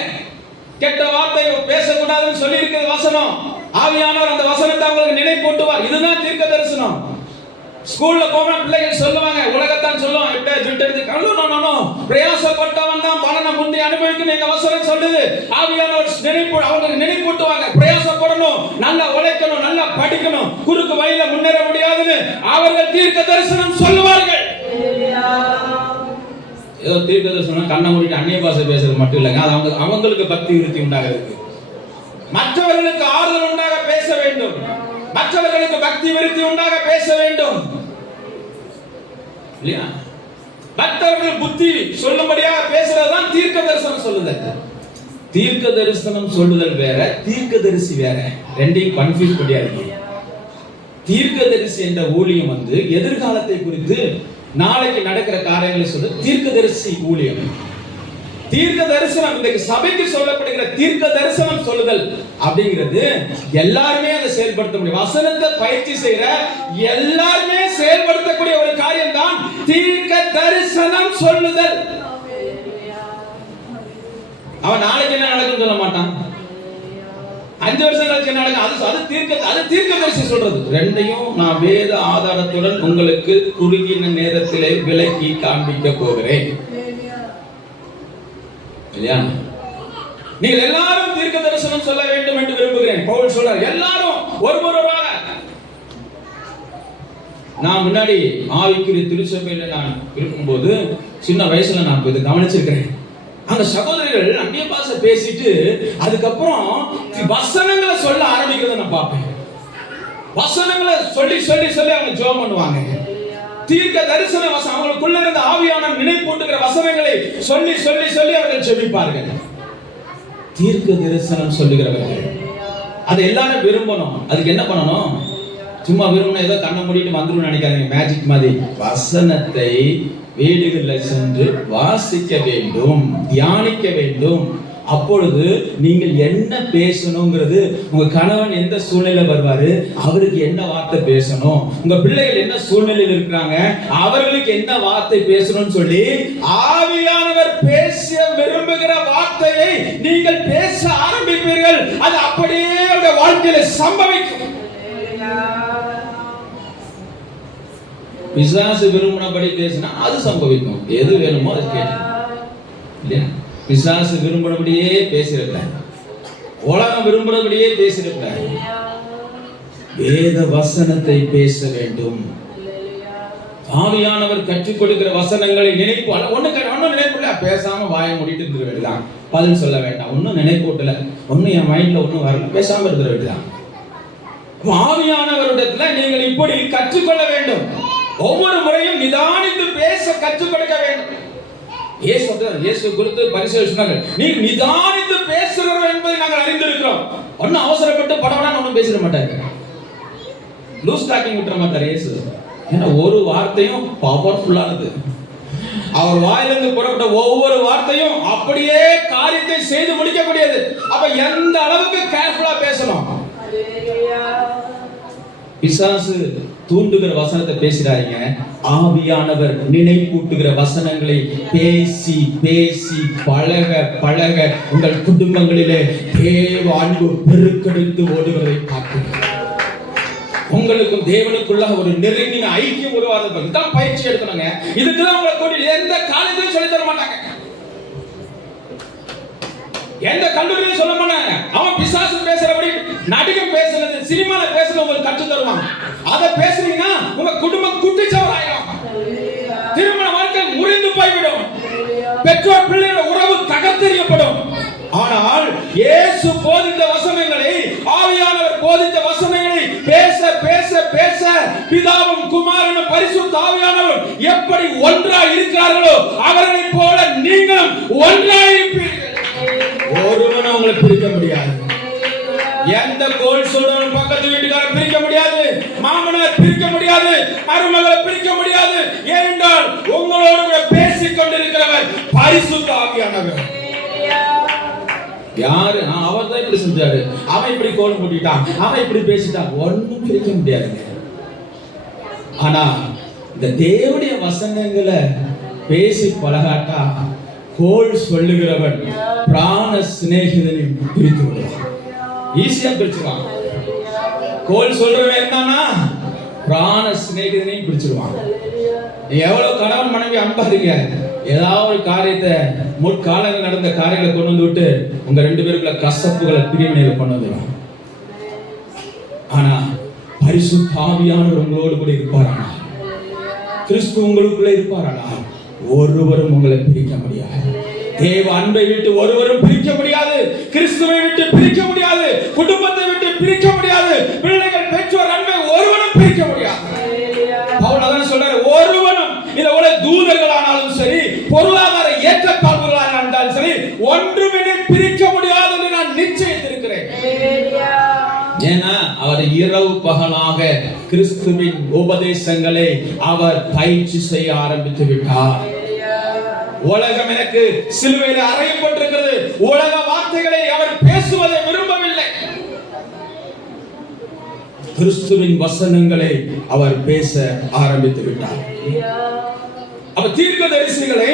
கெட்ட வார்த்தை பேசக்கூடாதுன்னு சொல்லி இருக்கிற வசனம். ஆவியானவர் அந்த வசனத்தை அவங்களுக்கு நினைப்பூட்டுவார். இதுதான் தீர்க்க தரிசனம். ஸ்கூல்ல போன பிள்ளைகள் சொல்லுவாங்க, உலகத்தான் சொல்லுவாங்க, இப்படி விட்டு எடுத்து பிரயாசப்பட்டவன் தான் பலனை முந்தி அனுபவிக்கணும் எங்க வசனம் சொல்லுது. ஆவியானவர் அவங்களுக்கு நினைப்பூட்டுவாங்க, பிரயாசப்படணும், நல்லா உழைக்கணும், நல்லா படிக்கணும், குறுக்கு வழியில முன்னேற முடியாதுன்னு அவர்கள் தீர்க்க தரிசனம் சொல்லுவார்கள். ஏதோ தீர்க்க தரிசனம் கண்ணை மூடிட்டு அந்நிய பாஷை பேசுறது மட்டும் இல்லைங்க, அது அவங்களுக்கு பக்தி விருத்தி உண்டாகிறதுக்கு, மற்றவர்களுக்கு ஆறுதல் உண்டாக பேச வேண்டும், மற்றவர்களுக்கு பக்தி விருத்தி உண்டாக பேச வேண்டும் இல்லையா? மற்றவர்கள் புத்தி சொல்லும்படியாக பேசுறதுதான் தீர்க்க தரிசனம் சொல்லுதல். தீர்க்க தரிசனம் சொல்லுதல் வேற, தீர்க்கதரிசி வேற. ரெண்டையும் கன்ஃபியூஸ் பண்ணியாதீங்க. தீர்க்கதரிசி என்ற ஊழியம் வந்து எதிர்காலத்தை குறித்து நாளைக்கு நடக்கிற காரியங்களை சொல்ல தீர்க்கதரிசி ஊழியம். தீர்க்க தரிசனம், இந்த சபைக்கு சொல்லப்படுகிற தீர்க்க தரிசனம் சொல்லுதல் அப்படிங்கிறது எல்லாருமே அதை செயல்படுத்த முடியும். வசனத்தை பயிற்சி செய்யற எல்லாருமே செயல்படுத்தக்கூடிய ஒரு காரியம் தான் தீர்க்க தரிசனம் சொல்லுதல். அவன் நாளைக்கு என்ன நடக்கும் சொல்ல மாட்டான், 5 வருஷம் கழிச்சு என்ன நடக்கும் அது தீர்க்க தரிசி சொல்றது. ரெண்டையும் நான் வேத ஆதாரத்துடன் உங்களுக்கு குறுகின நேரத்திலே விளக்கி காண்பிக்க போகிறேன். நீங்கள் எல்லாரும் தீர்க்க தரிசனம் சொல்ல வேண்டும் என்று விரும்புகிறேன். பவுல் சொல்றார், எல்லாரும் ஒருவராக. நான் முன்னாடி ஆவிக்குரிய திருச்சபையில நான் இருக்கும்போது சின்ன வயசுல நான் இதை கவனிச்சிருக்கிறேன். அந்த சகோதரிகள் அந்நிய பாஷை பேசிட்டு அதுக்கப்புறம் வசனங்களை சொல்ல ஆரம்பிக்கிறத நான் பார்ப்பேன். வசனங்களை சொல்லி சொல்லி சொல்லி அவங்க ஜெபம் பண்ணுவாங்க. தீர்க்க தரிசன வசனம், அவங்களுக்குள்ள இருந்த ஆவியான நினைப்பூட்டுகிற வசனங்களை சொல்லி சொல்லி சொல்லி அவர்கள் ஜெபிப்பார்கள். தீர்க்க தரிசனம் சொல்லுகிறவர்கள் அதை எல்லாரும் விரும்பணும். அதுக்கு என்ன பண்ணணும்? சும்மா விரும்பினா ஏதோ கண்ணை மூடிட்டு வந்துடும் நினைக்காதீங்க, மேஜிக் மாதிரி. வசனத்தை வீடுகளில் சென்று வாசிக்க வேண்டும், தியானிக்க வேண்டும். அப்பொழுது நீங்கள் என்ன பேசணுங்கிறது, உங்க கணவன் எந்த சூழ்நிலை வருவாரு, அவருக்கு என்ன வார்த்தை பேசணும், உங்க பிள்ளைகள் என்ன சூழ்நிலையில் இருக்கிறாங்க, அவர்களுக்கு என்ன வார்த்தை பேசணும்னு சொல்லி ஆவியானவர் பேச விரும்புகிற வார்த்தையை நீங்கள் பேச ஆரம்பிப்பீர்கள். அது அப்படியே உங்க வாழ்க்கையில சம்பவிக்கும். பிசாசு விரும்பினபடி பேசினா அது சம்பவிக்கும். எது வேணுமோ அது கேட்கணும். பிசாசு விரும்பினபடியே பேசியிருக்கிறார், உலகம் விரும்பினபடியே பேசியிருக்கிறார். வேத வசனத்தை பேச வேண்டும். ஆவியானவர் கற்றுக் கொடுக்கிற வசனங்களை நினைப்பு ஒன்னும் நினைப்புல பேசாம வாயை மூடிட்டு இருக்க வேண்டியதான். பதில் சொல்ல வேண்டாம், ஒன்னும் நினைப்பூட்டல, ஒன்னும் என் மைண்ட்ல ஒன்னும் வரல, பேசாம இருக்கிற வேண்டியதான். ஆவியானவரிடத்துல நீங்கள் இப்படி கற்றுக்கொள்ள வேண்டும். ஒவ்வொரு முறையும் நிதானித்து பேச கற்றுக் கொடுக்க வேண்டும். இயேசு குறித்து பரிசேயர் சொன்னாங்க, நீ நிதானித்து பேசுகிறவர் என்பதை நாங்கள் அறிந்திருக்கிறோம். ஒன்னும் அவசரப்பட்டு படவனா ஒன்னும் பேசிட மாட்டாங்க, லூஸ் டாக்கிங் விட்டுற மாட்டார் இயேசு. ஏன்னா ஒரு வார்த்தையும் பவர்ஃபுல்லானது. அவர் வாயிலிருந்து புறப்பட்ட ஒவ்வொரு வார்த்தையும் அப்படியே காரியத்தை செய்து முடிக்கக்கூடியது. அப்ப எந்த அளவுக்கு கேர்ஃபுல்லா பேசணும். பிசாசு தூண்டுகிற வசனத்தை பேசுறாங்க, ஆவியானவர் நினைப்பூட்டுகிற வசனங்களை பேசி பேசி பழக பழக உங்கள் குடும்பங்களிலே தேவ அன்பு பெருக்கெடுத்து ஓடுவதை பார்க்கிறீர்கள். உங்களுக்கும் தேவனுக்குள்ள ஒரு நெருங்கின ஐக்கியம் உருவாகிறது. தான் பயிற்சி எடுக்கணுங்க. இதுக்குதான் உங்களை கூட்டி எந்த காலேஜிலும் சொல்லி தர மாட்டாங்க, எந்த கல்லூரியிலும் சொல்ல மாட்டாங்க. அவன் பிசாசு பேசுறபடி நடிகை பேசுறது, சினிமால பேசுறது உங்களுக்கு கற்று தருவாங்க. அதை பேசுறீங்கன்னா உங்க குடும்பம் குட்டிச்சவராயிடும், திருமண வாழ்க்கை முறிந்து போய்விடும், பெற்றோர் பிள்ளையோட உறவு தகர்த்தெறியப்படும். ஆனால் இயேசு போதித்த வசனங்களை, ஆவியானவர் போதித்த வசனங்களை பேச பேச பேச பிதாவும் குமாரனும் பரிசுத்த ஆவியானவர் எப்படி ஒன்றாய் இருக்கிறார்களோ அவர்களைப் போல நீங்களும் ஒன்றாய் இருப்பீர்கள். ஒருவனும் உங்களை பிரிக்க முடியாது. எந்த கோல் சொல்றவன் பக்கத்து வீட்டுக்காரர் பிரிக்க முடியாது, மாமனார் பிரிக்க முடியாது, மருமகளை பிரிக்க முடியாது. ஏனென்றால் உங்களோடு கூட பேசிக் கொண்டிருக்கிறவர் பரிசுத்த ஆவியானவர். யாரு அவர் தான் இப்படி செஞ்சாரு, அவன் இப்படி கோல் போட்டுட்டான், அவன் இப்படி பேசிட்டான், ஒன்னும் பிரிக்க முடியாதுங்க. ஆனா இந்த தேவனுடைய வசனங்களை பேசி பழகாட்டா கோல் சொல்லுகிறவன் பிராண சிநேகிதனை பிரித்து விடுவான், ஈஸியா பிரிச்சுவான். கோல் சொல்றவன் என்னன்னா பிராண சிநேகிதனை பிரிச்சிருவான். எவ்வளவு கணவன் மனைவி அன்பாதீங்க, ஏதாவது ஒரு காரியத்தை முற்காலங்கள் நடந்த காரியங்களை கொண்டு வந்து விட்டு உங்க ரெண்டு பேருக்குள்ள கசப்புகளை பிரிவினைகளை கொண்டு வந்துடும். ஆனா பரிசுத்த ஆவியானவர் உங்களோடு கூட இருப்பாரானா, கிறிஸ்து உங்களுக்குள்ள இருப்பாரானா, ஒருவரும் உங்களை பிரிக்க முடியாது. தேவ அன்பை விட்டு ஒருவரும் பிரிக்க முடியாது, கிறிஸ்துவை விட்டு பிரிக்க முடியாது, குடும்பத்தை விட்டு பிரிக்க முடியாது, பிள்ளைகள் பெற்றோர் அன்பை ஒருவரும் பிரிக்க முடியாது. பவுல் அதான் சொல்றாரு, ஒருவனும் இந்த உலக தூதர்களானாலும் சரி, பொருளாதார ஏற்றத்தாழ்வுகளாக இருந்தாலும் சரி, ஒன்றுமே பிரிக்க முடியாது என்று நான் நிச்சயித்திருக்கிறேன். ஏன்னா அவர் இரவு பகலாக கிறிஸ்துவின் உபதேசங்களை அவர் பயிற்சி செய்ய ஆரம்பித்து விட்டார். உலகம் எனக்கு சிலுவையில் அறையப்பட்டிருக்கிறது, உலக வார்த்தைகளை அவர் பேசுவதை விரும்பவில்லை. கிறிஸ்துவின் வசனங்களை அவர் பேச ஆரம்பித்து விட்டார். அவர் தீர்க்கதரிசிகளை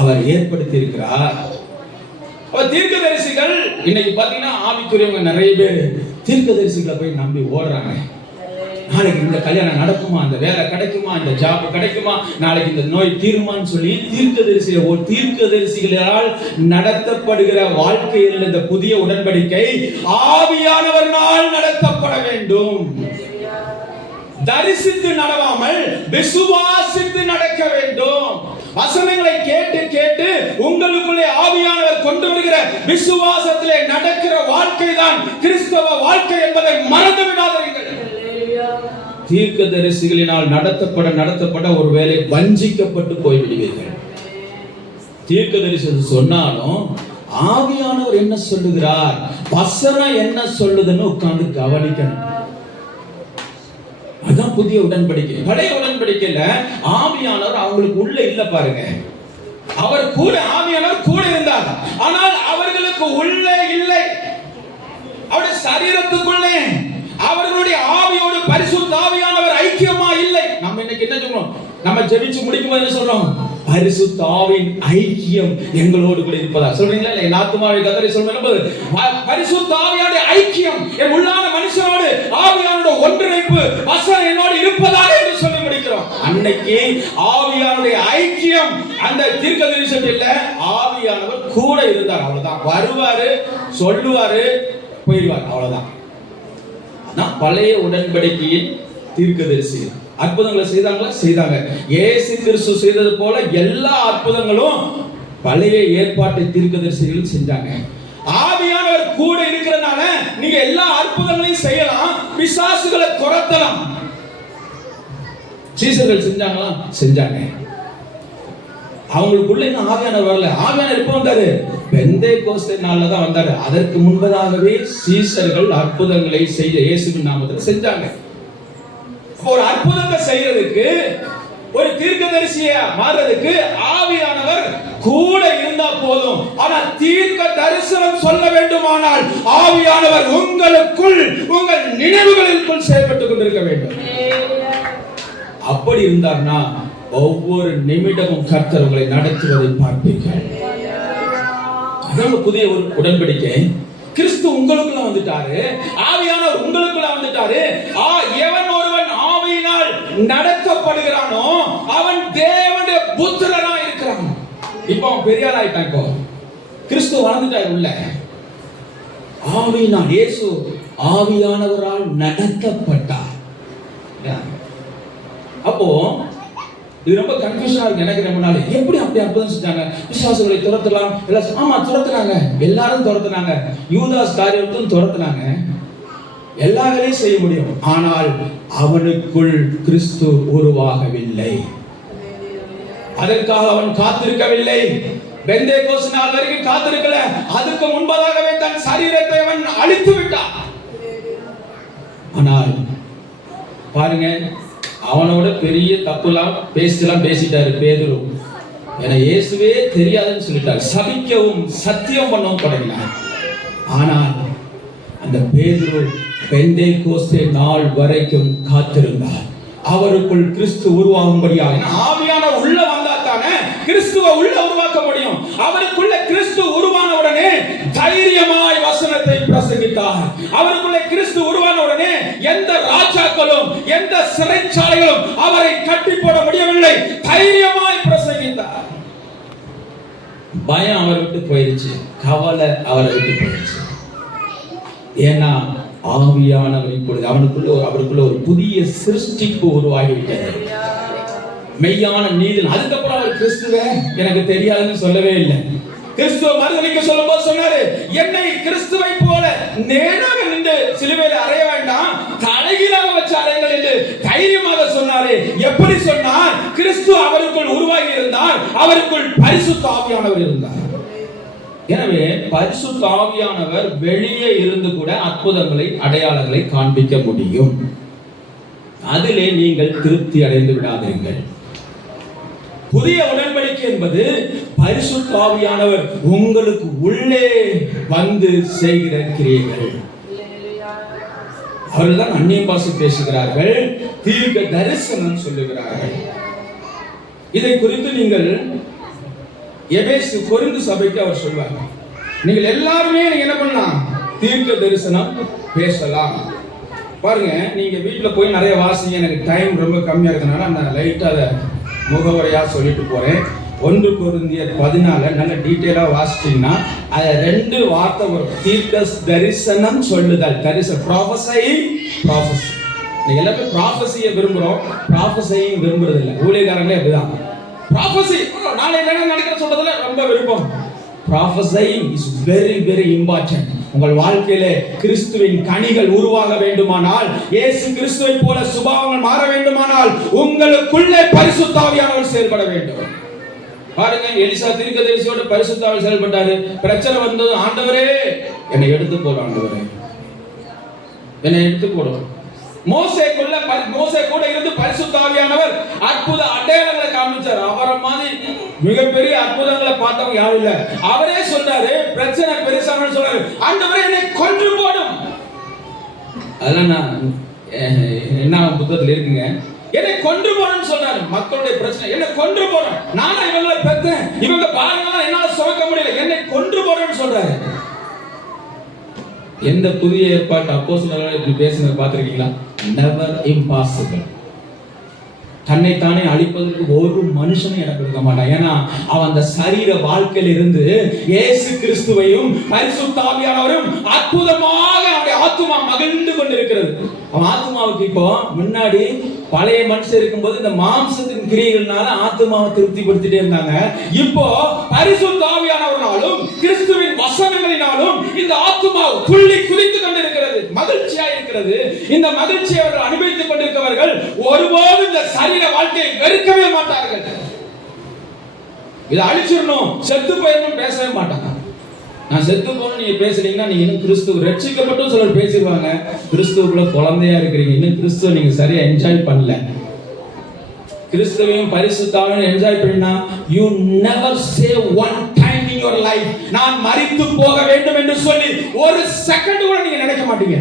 அவர் ஏற்படுத்தி இருக்கிறார். அவர் தீர்க்கதரிசிகள் இன்னைக்கு பாத்தீங்கன்னா ஆவிக்குரியவங்க நிறைய பேர் தீர்க்கதரிசிகளை போய் நம்பி ஓடுறாங்க. நாளைக்கு இந்த கல்யாணம் நடக்குமா, இந்த வேலை கிடைக்குமா, இந்த ஜாப் கிடைக்குமா, நாளைக்கு இந்த நோய் தீருமான்னு சொல்லி தீர்க்கதரிசிகளால் நடத்தப்படுகிற வாழ்க்கையில் இந்த புதிய உடன்படிக்கை ஆவியானவரால் நடத்தப்பட வேண்டும். தரிசித்து நடவாமல் விசுவாசித்து நடக்க வேண்டும். வசனங்களை கேட்டு கேட்டு உங்களுக்குள்ளே ஆவியானவர் கொண்டு வருகிற விசுவாசத்திலே நடக்கிற வாழ்க்கை தான் கிறிஸ்தவ வாழ்க்கை என்பதை மறந்து விடாதீர்கள். தீர்க்கதரிசிகளினால் நடத்தப்பட ஒருவேளை வஞ்சிக்கப்பட்டு போய்விடுவீர்கள். தீர்க்கதரிசி சொன்னாலும் ஆவியானவர் என்ன சொல்லுகிறார், வசனம் என்ன சொல்லுதுன்னு உட்கார்ந்து கவனிக்கணும். அதான் புதிய உடன்படிக்கை. பழைய உடன்படிக்கையில ஆவியானவர் அவங்களுக்கு உள்ள இல்ல பாருங்க, அவர் கூட ஆவியானவர் கூட இருந்தார், ஆனால் அவர்களுக்கு உள்ளே இல்லை. அவருடைய சரீரத்துக்குள்ளே அவர்களுடைய ஆவியோடு பரிசுத்த ஆவியானவர் ஐக்கியமா இல்லை. நம்ம இன்னைக்கு என்ன சொல்றோம், நம்ம ஜெபிச்சு முடிக்கும் போது சொல்றோம், பரிசுத்த ஆவியின் ஐக்கியம் எங்களோடு கூட இருப்பதா சொல்றீங்களா? இல்ல என் ஆத்துமாவை கர்த்தரை சொல்லும்போது பரிசுத்த ஆவியோட ஐக்கியம் என் உள்ளான மனுஷனோடு ஆவியானோட ஒன்றிணைப்பு வசனம் என்னோடு இருப்பதா என்று சொல்லி முடிக்கிறோம். அன்னைக்கு ஆவியானுடைய ஐக்கியம் அந்த தீர்க்கதரிசனத்துல ஆவியானவர் கூட இருந்தார், அவ்வளவுதான். வருவாரு, சொல்லுவாரு, போயிடுவார், அவ்வளவுதான். பழைய உடன்படிக்கையின் தீர்க்கதரிசி அற்புதங்களை செய்தாங்க. இயேசு கிறிஸ்து செய்தது போல எல்லா அற்புதங்களும் பழைய ஏற்பாட்டு தீர்க்கதரிசிகள் செஞ்சாங்க. ஆவியானவர் கூட இருக்கிறனால நீங்க எல்லா அற்புதங்களையும் செய்யலாம், பிசாசுகளை துரத்தலாம். சீசர்கள் செஞ்சாங்களா? செஞ்சாங்க. அவங்களுக்குள்ள இன்னும் ஆவியானவர் வரல. ஆவியானவர் எப்போ வந்தாரு? பெந்தேகோஸ்தே நாள்ல தான் வந்தாரு. அதற்கு முன்பதாகவே சீசர்கள் அற்புதங்களை செய்ய இயேசுவின் நாமத்தில் செஞ்சாங்க. ஒரு அற்புதத்தை செய்யறதுக்கு, ஒரு தீர்க்கதரிசியா மாறுறதுக்கு ஆவியானவர் கூட இருந்தா போதும். ஆனா தீர்க்க தரிசனம் சொல்ல வேண்டுமானால் ஆவியானவர் உங்களுக்குள், உங்கள் நினைவுகளுக்குள் செயல்பட்டுக் கொண்டிருக்க வேண்டும். அப்படி இருந்தார்னா ஒவ்வொரு நிமிடமும் கர்த்தர் உங்களை நடத்துவதை பார்ப்பீர்கள். புதிய ஒரு உடன்படிக்கை. கிறிஸ்து உங்களுக்குள்ள வந்துட்டாரு, ஆவியானவர் உங்களுக்குள்ள வந்துட்டாரு. எவன் ஒருவன் ஆவியினால் நடத்தப்படுகிறானோ அவன் தேவனுடைய புத்திரனா இருக்கிறான். இப்போ அவன் பெரியார் ஆயிட்டான். இப்போ கிறிஸ்து வளர்ந்துட்டாரு உள்ள. ஆவியினால், இயேசு ஆவியானவரால் நடத்தப்பட்டார். அப்போ இது ரொம்ப கன்ஃபியூஷனா இருக்கு எனக்கு. ரொம்ப நாள் எப்படி அப்படி அற்புதம் செஞ்சாங்க? விசுவாசிகளை துரத்தலாம். ஆமா, துரத்துனாங்க. எல்லாரும் துரத்துனாங்க. யூதாஸ் காரியத்தையும் துரத்துனாங்க. எல்லா வேலையும் செய்ய முடியும். ஆனால் அவனுக்குள் கிறிஸ்து உருவாகவில்லை. அதற்காக அவன் காத்திருக்கவில்லை. பெந்தேகோஸ்து நாள் வரைக்கும் காத்திருக்கல. அதுக்கு முன்பதாகவே தன் சரீரத்தை அவன் அழித்து விட்டான். ஆனால் பாருங்க, அவனோட பெரிய தப்புலாம் பேசிட்டாரு பேதுரு. என இயேசுவே தெரியாதுன்னு சொல்லிட்டார். சபிக்கவும் சத்தியம் பண்ணவும் தொடங்கினார். ஆனால் அந்த பேதுரு பெந்தேகோஸ்தே நாள் வரைக்கும் காத்திருந்தார். அவருக்குள் கிறிஸ்து உருவாகும்படியாக. ஆவியானவர் உள்ள வந்தா தானே கிறிஸ்துவை உள்ள உருவாக்க முடியும். அவருக்குள்ள கிறிஸ்து உருவான உடனே தைரியமாய் வசனத்தை பிரசங்கித்தார். அவருக்குள்ள கிறிஸ்து உருவான உடனே எந்த ராஜாக்களும் எந்த சிறைச்சாலைகளும் அவரை கட்டி போட முடியவில்லை. தைரியமாய் பிரசங்கித்தார். பயம் அவரை விட்டு போயிடுச்சு, கவலை அவரை விட்டு போயிடுச்சு. ஏன்னா ஆவியானவர் இப்பொழுது அவருக்குள்ள ஒரு புதிய சிருஷ்டிப்பு உருவாகிவிட்டது. மெய்யான நீதி. அதுக்கப்புறம் அவர் கிறிஸ்துவே எனக்கு தெரியாதுன்னு சொல்லவே இல்லை. கிறிஸ்துவ மறுதலிக்க சொல்லும் போது சொன்னாரு, என்னை கிறிஸ்துவை போல நேராக நின்று சிலுவையில் அறைய வேண்டாம், தலைகீழாக வச்சு அறையுங்கள் என்று தைரியமாக சொன்னாரு. எப்படி சொன்னார்? கிறிஸ்து அவருக்குள் உருவாகி இருந்தார், அவருக்குள் பரிசுத்த ஆவியானவர் இருந்தார். எனவே பரிசுத்த ஆவியானவர் வெளியே இருந்து கூட அற்புதங்களை, அடையாளங்களை காண்பிக்க முடியும். அதிலே நீங்கள் திருப்தி அடைந்து விடாதீர்கள். புதிய உடன்படிக்கை என்பது பரிசுத்த ஆவியானவர் உங்களுக்கு உள்ளே வந்து செய்கிற கிரியைகள். அவர்கள்தான் அந்நிய பாஷை பேசுகிறார்கள், தீர்க்க தரிசனம் சொல்லுகிறார்கள். இதை குறித்து நீங்கள் எபேசு கொரிந்து சபைக்கு அவர் சொல்வார், நீங்கள் எல்லாருமே நீங்க என்ன பண்ணலாம்? தீர்க்க தரிசனம் பேசலாம். பாருங்க, நீங்க வீட்டுல போய் நிறைய வாசிங்க. எனக்கு டைம் ரொம்ப கம்மியா இருக்கனால நான் லைட்டா அதை முகவரையா சொல்லிட்டு போறேன். 1 கொரிந்தியர் 14 நல்ல டீட்டெயிலா வாசிச்சீங்கன்னா அது 2 வார்த்தை வரும். தீர்க்க தரிசனம் சொல்லுதல். ப்ராஃபஸி. நீங்க எல்லாரும் ப்ராஃபஸியை விரும்புறோம், ப்ராஃபஸையும் விரும்புறது இல்லை. ஊழியக்காரங்களே அப்படிதான். ப்ராஃபஸி நாளை என்ன நடக்கிற சொல்றதுல ரொம்ப விருப்பம். Prophesying is very very important. உங்கள் வாழ்க்கையிலே கிறிஸ்துவின் கனிகள் உருவாக வேண்டுமானால், இயேசு கிறிஸ்துவை போல சுபாவங்கள் மாற வேண்டுமானால் உங்களுக்குள்ளே பரிசுத்த ஆவியானவர் செயல்பட வேண்டும். பாருங்க, எலிசா தீர்க்கதரிசியோட பரிசுத்த ஆவி செயல்பட்டாரு. பிரச்சனை வந்தது, ஆண்டவரே என்னை எடுத்து போடும், ஆண்டவரே என்னை எடுத்து போடும். மோசே கூட இருந்து பரிசுத்த ஆவியானவர் அற்புத அடையாளங்களை காமிச்சார். அவரை மாதிரி மிகப்பெரிய அற்புதங்களை பார்த்தவங்க யாரும் இல்ல. அவரே சொன்னாரு, பிரச்சனை பெருசான சொல்றாரு, ஆண்டவரே என்னை கொன்று போடும். அதெல்லாம் நான் என்ன புத்தகத்தில் இருக்குங்க, என்னை கொன்று போறேன்னு சொன்னாரு. மக்களுடைய பிரச்சனை, என்னை கொன்று போறேன், நானா இவங்களை பெற்றேன், இவங்க பாருங்க என்னால சுமக்க முடியல, என்னை கொன்று போறேன்னு சொல்றாரு. எந்த புதிய ஏற்பாட்டு அப்போஸ்தலர்கள் இப்படி பேசுனது பார்த்திருக்கீங்களா? Never impossible. தன்னைத்தானே அழிப்பதற்கு ஒரு மனுஷனும் இடம் கொடுக்க மாட்டான். ஏன்னா அவன் அந்த சரீர வாழ்க்கையில் இருந்து இயேசு கிறிஸ்துவையும் பரிசுத்த ஆவியானவரும் அற்புதமாக அவனுடைய ஆத்துமா மகிழ்ந்து கொண்டிருக்கிறது. அவன் ஆத்துமாவுக்கு இப்போ முன்னாடி பழைய மனுஷன் இருக்கும்போது இந்த மாம்சத்தின் கிரியைகள்னால ஆத்துமாவை திருப்திப்படுத்திட்டே இருந்தாங்க. இப்போ பரிசுத்த ஆவியானவராலும் கிறிஸ்துவின் வசனங்களினாலும் இந்த ஆத்துமா துள்ளி குதித்துக் கொண்டிருக்கிறது, மகிழ்ச்சியா இருக்கிறது. இந்த மகிழ்ச்சியை அவர்கள் அனுபவித்துக் கொண்டிருக்கிறவர்கள் ஒருபோதும் இந்த சரீர வாழ்க்கையை வெறுக்கவே மாட்டார்கள். இதை அழிச்சிடணும், செத்து போயிடணும் பேசவே மாட்டாங்க. நான் செத்து போகணும் நீங்க பேசுறீங்கன்னா நீங்க இன்னும் கிறிஸ்துவ ரட்சிக்கப்பட்டும் சிலர் பேசிடுவாங்க. கிறிஸ்துவுக்குள்ள குழந்தையா இருக்கிறீங்க, இன்னும் கிறிஸ்துவ நீங்க சரியா என்ஜாய் பண்ணல. கிறிஸ்துவையும் பரிசுத்தாவையும் என்ஜாய் பண்ணினா you never say one time in your life நான் மரித்து போக வேண்டும் என்று சொல்லி ஒரு செகண்ட் கூட நீங்க நினைக்க மாட்டீங்க.